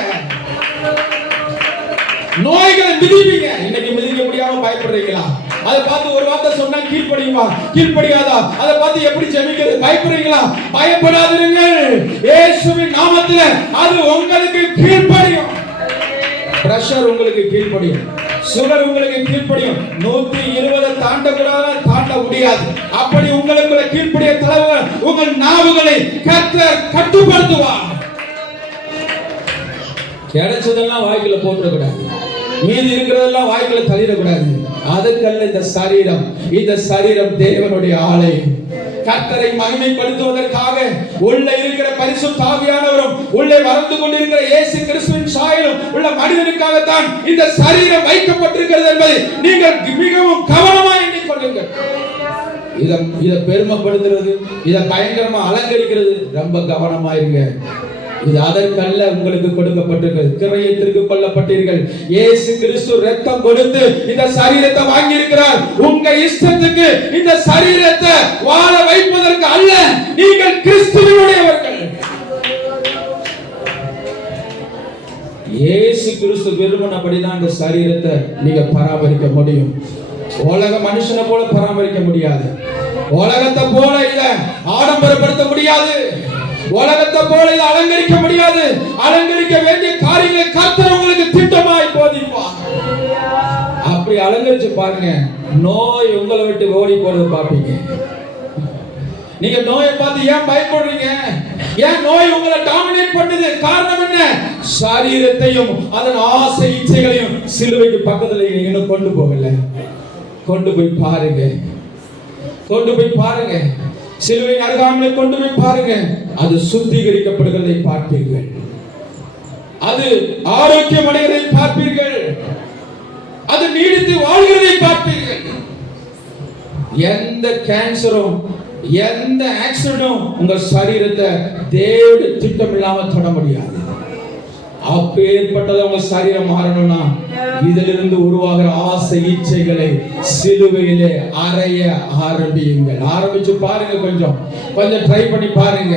நோய்களை மிதிப்பீங்க. இன்னைக்கு மிதிக்க முடியாம பயப்படுறீங்களா? அதை பார்த்து ஒரு வார்த்தை சொன்னா கீழ்ப்படியுமா? கீழ்ப்படியாதா? அதை பார்த்து எப்படி ஜெபிக்கிறது பயப்படுறீங்களா? பயப்படாதீர்கள். இயேசுவின் நாமத்திலே அது உங்களுக்கு கீழ்ப்படியும். பிரஷர் உங்களுக்கு கீழ்ப்படியும், சுகர் உங்களுக்கு கீழ்ப்படியும். 120 தாண்ட முடியாது. அப்படி உங்களுக்கு கீழ்ப்படிய தலைவர் உங்கள் நாவுகளை கர்த்தர் கட்டுப்படுத்துவார். கிடைச்சதெல்லாம் வாய்க்குள்ள போட்டுறக்கூடாது, மீதி இருக்கிறதெல்லாம் வாய்க்குள்ள தள்ளிடக்கூடாது. அதுக்கல்ல இந்த சரீரம். இந்த சரீரம் தேவனுடைய ஆலயம். கர்த்தரை மகிமைப்படுத்துவதற்காக உள்ள இருக்கிற பரிசுத்த ஆவியானவரும் உள்ளே வளர்ந்து கொண்டிருக்கிற இயேசு கிறிஸ்துவின் சாயலும் உள்ள மனிதனுக்காகத்தான் இந்த சரீரம் வைக்கப்பட்டிருக்கிறது என்பதை நீங்கள் மிகவும் கவனமாக எண்ணிக்கொள்ளுங்கள். இதை பெருமைப்படுத்துறது, இதை பயங்கரமா அலங்கரிக்கிறது ரொம்ப கவனமாயிருங்க. இது அதற்கல்ல உங்களுக்கு கொடுக்கப்பட்டிருக்கிறது. கிரயத்திற்கு கொல்லப்பட்டீர்கள். இயேசு கிறிஸ்து ரத்தம் கொடுத்து இந்த சரீரத்தை வாங்கி இருக்கிறார். உங்க இஷ்டத்துக்கு இந்த சரீரத்தை வாழ வைப்பதற்கு அல்ல, நீங்கள் கிறிஸ்துவினுடையவர்கள். இயேசு கிறிஸ்து விரும்பினபடிதான் இந்த சரீரத்தை நீங்க பராமரிக்க முடியும். உலக மனுஷனை போல பராமரிக்க முடியாது. உலகத்தை போல இதை ஆடம்பரப்படுத்த முடியாது. உலகத்தை போல இதை அலங்கரிக்க முடியாது. அலங்கரிக்க வேண்டிய காரியங்களை கர்த்தர் உங்களுக்கு திட்டமாய் போதிப்பார். அப்படி அலங்கரிச்சு பாருங்க, நோய் உங்களை விட்டு ஓடி போறது பாப்பீங்க. நீங்க நோயை பார்த்து ஏன் பயப்படுறீங்க? ஏன் நோய் உங்களை டாமினேட் பண்ணுது? காரணம் என்ன? சரீரத்தையும் அதன் ஆசை இச்சைகளையும் சிலுவைக்கு பக்கத்துல இன்னும் கொண்டு போகல. கொண்டு போய் பாருங்க, கொண்டு போய் பாருங்க. சிலுவை அருகாமலே கொண்டு போய் பாருங்க. அது சுத்திகரிக்கப்படுகிறதை பார்ப்பீர்கள். அது ஆரோக்கியம் அடைகிறதை பார்ப்பீர்கள். அது நீடித்து வாழ்கிறதை பார்ப்பீர்கள். எந்த கேன்சரும் எந்த ஆக்சிடென்டும் உங்க சரீரத்தை தேவனுடைய திட்டம் இல்லாம தொட முடியாது. அப்பேற்பட்டது உங்க சரீரம் மாறணும்னா இதிலிருந்து உருவாகிற ஆசை இச்சைகளை சிலுவையிலே அறைய ஆரம்பியுங்கள். ஆரம்பிச்சு பாருங்க, கொஞ்சம் ட்ரை பண்ணி பாருங்க.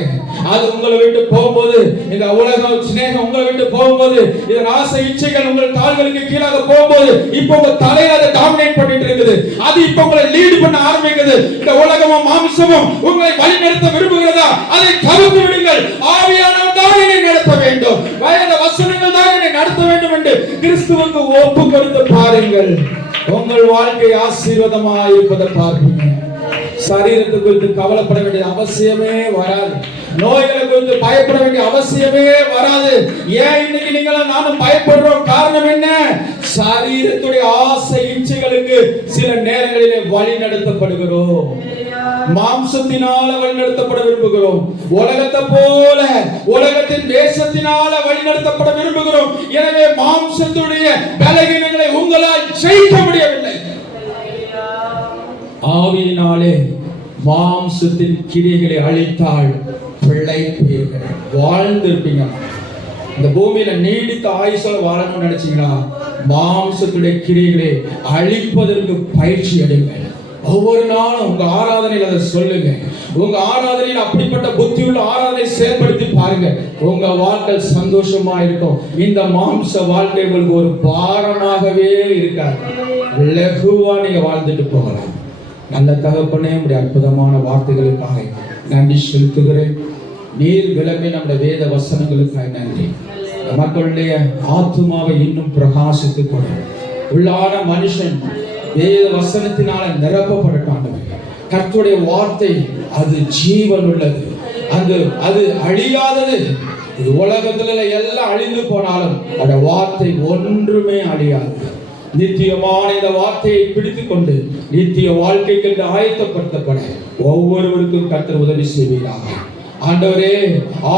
அது உங்களை விட்டு போகும்போது, இந்த உலகம் சிநேகம் உங்களை விட்டு போகும்போது, இதன் ஆசை இச்சைகள் உங்கள் கால்களுக்கு கீழாக போகும்போது, இப்ப உங்க தலையில அதை டாமினேட் பண்ணிட்டு இருக்குது. அது இப்ப உங்களை லீட் பண்ண ஆரம்பிக்குது. இந்த உலகமும் மாம்சமும் உங்களை வழி நடத்த விரும்புகிறதா? அதை கவுத்து விடுங்கள். ஆவியானவர் தான் என்னை நடத்த வேண்டும், வேத வசனங்கள் தான் என்னை நடத்த வேண்டும் என்று கிறிஸ்துவுக்கு ஒப்பு கொடுத்து பாருங்கள். உங்கள் வாழ்க்கை ஆசீர்வாதமாக இருப்பதை பார்ப்பீங்க. சரீரத்தை குறித்து கவலைப்பட வேண்டிய அவசியமே வராது. நோய்களை குறித்து பயப்பட வேண்டிய அவசியமே வராது. ஏன் இன்னைக்கு நீங்களும் நானும் பயப்படுறோம்? காரணம் என்ன? சரீரத்துடைய ஆசை இச்சைகளுக்கு சில நேரங்களிலே வழி நடத்தப்படுகிறோம். மாம்சத்தினால வழி நடத்தப்பட விரும்புகிறோம். உலகத்தை போல உலகத்தின் தேசத்தினால வழி நடத்தப்பட விரும்புகிறோம். எனவே மாம்சத்துடைய பலகீனங்களை உங்களால் ஜெயிக்க முடியவில்லை. ஆவியினாலே மாம்சத்தின் கிரியைகளை அழித்தால் பிழைப்பீர்கள், வாழ்ந்திருப்பீங்க. இந்த பூமியில நீடித்த ஆயுசோட வாழணும்னு நினைச்சீங்கன்னா மாம்சத்துடைய கிரியைகளை அழிப்பதற்கு பயிற்சி எடுங்கள். ஒவ்வொரு நாளும் உங்க ஆராதனையில் அதை சொல்லுங்க. உங்க ஆராதனையில் அப்படிப்பட்ட புத்தியுள்ள ஆராதனை செயல்படுத்தி பாருங்க. உங்க வாழ்க்கை சந்தோஷமா இருக்கும். இந்த மாம்ச வாழ்க்கை உங்களுக்கு ஒரு பாரமாகவே இருக்காது. லகுவா நீங்க வாழ்ந்துட்டு போகலாம். நல்ல தகப்பனே, உடைய அற்புதமான வார்த்தைகளுக்காக நன்றி செலுத்துகிறேன். நீர் விளம்பிய நம்முடைய வேத வசனங்களுக்காக நன்றி. மக்களுடைய ஆத்துமாவை இன்னும் பிரகாசித்துக் கொடு. உள்ளான மனுஷன் வேத வசனத்தினால நிரப்பப்படட்டான். கர்த்தருடைய வார்த்தை அது ஜீவன் உள்ளது, அது அழியாதது. இது உலகத்துல எல்லாம் அழிந்து போனாலும் அந்த வார்த்தை ஒன்றுமே அழியாது. நித்தியமான இந்த வார்த்தையை பிடித்துக் கொண்டு நித்திய வாழ்க்கைக்கு ஆயத்தப்படுத்தப்பட ஒவ்வொருவருக்கும் கர்த்தர் உதவி செய்வீராக. ஆண்டவரே,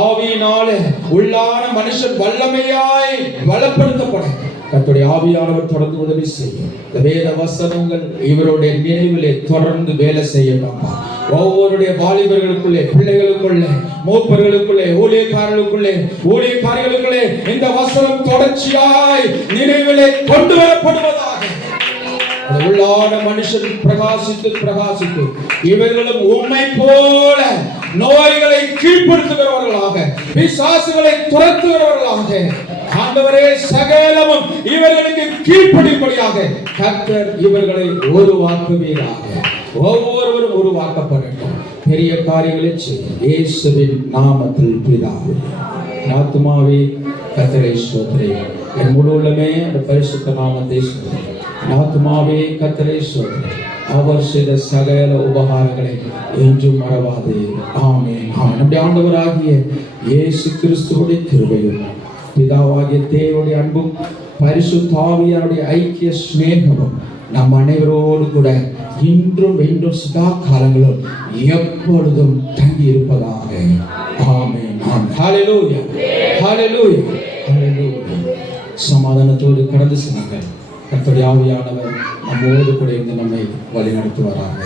ஆவியினால உள்ளான மனுஷன் வல்லமையாய் பலப்படுத்தப்பட கர்த்தருடைய ஆவியானவர் தொடர்ந்து உதவி செய்யும். இந்த வேத வசனங்கள் இவருடைய நினைவிலே தொடர்ந்து வேலை செய்யணும். ஒவ்வொருடைய வாலிபர்களுக்குள்ளே, பிள்ளைகளுக்குள்ளே, மூப்பர்களுக்குள்ளே, ஊழியக்காரர்களுக்குள்ளே இந்த வசனம் தொடர்ச்சியாய் நினைவிலே கொண்டு வரப்படுவதாக. உள்ளான மனுஷன் பிரகாசித்து இவர்களும் உம்மை போல நோய்களை கீழ்ப்படுத்துகிறவர்களாக, பிசாசுகளை துரத்துகிறவர்களாக, ஆண்டவரே சகலமும் இவர்களுக்கு கீழ்ப்படியும்படியாக கர்த்தர் இவர்களை உருவாக்குவீராக. ஒவ்வொருவரும் உருவாக்கப்படட்டும். பெரிய காரியங்களை செய்யும் இயேசுவின் நாமத்தில் பிதாவே. ஆத்துமாவே கர்த்தரை ஸ்தோத்திரி. என் முழு உள்ளமே அந்த பரிசுத்த நாமத்தை ஸ்தோத்திரி. ஆத்துமாவே கர்த்தரை ஸ்தோத்திரி. அவர் செய்த சகல உபகாரங்களை என்றும் மறவாதே. ஆமென். நம்முடைய ஆண்டவராகிய இயேசு கிறிஸ்துவுடைய கிருபையும் பிதாவாகிய தேவனுடைய அன்பும் பரிசுத்த ஆவியாருடைய ஐக்கிய சிநேகமும் நம் அனைவரோடு கூட இன்றும் என்றும் சதா காலங்களும் எப்பொழுதும் தங்கி இருப்பதாக. ஆமென். ஹல்லேலூயா, ஹல்லேலூயா, ஹல்லேலூயா. சமாதானத்தோடு கடந்து செல்லுங்கள். கர்த்தருடைய ஆவியானவர் நம்மோடு கூட இருந்து நம்மை வழி நடத்துவாராக.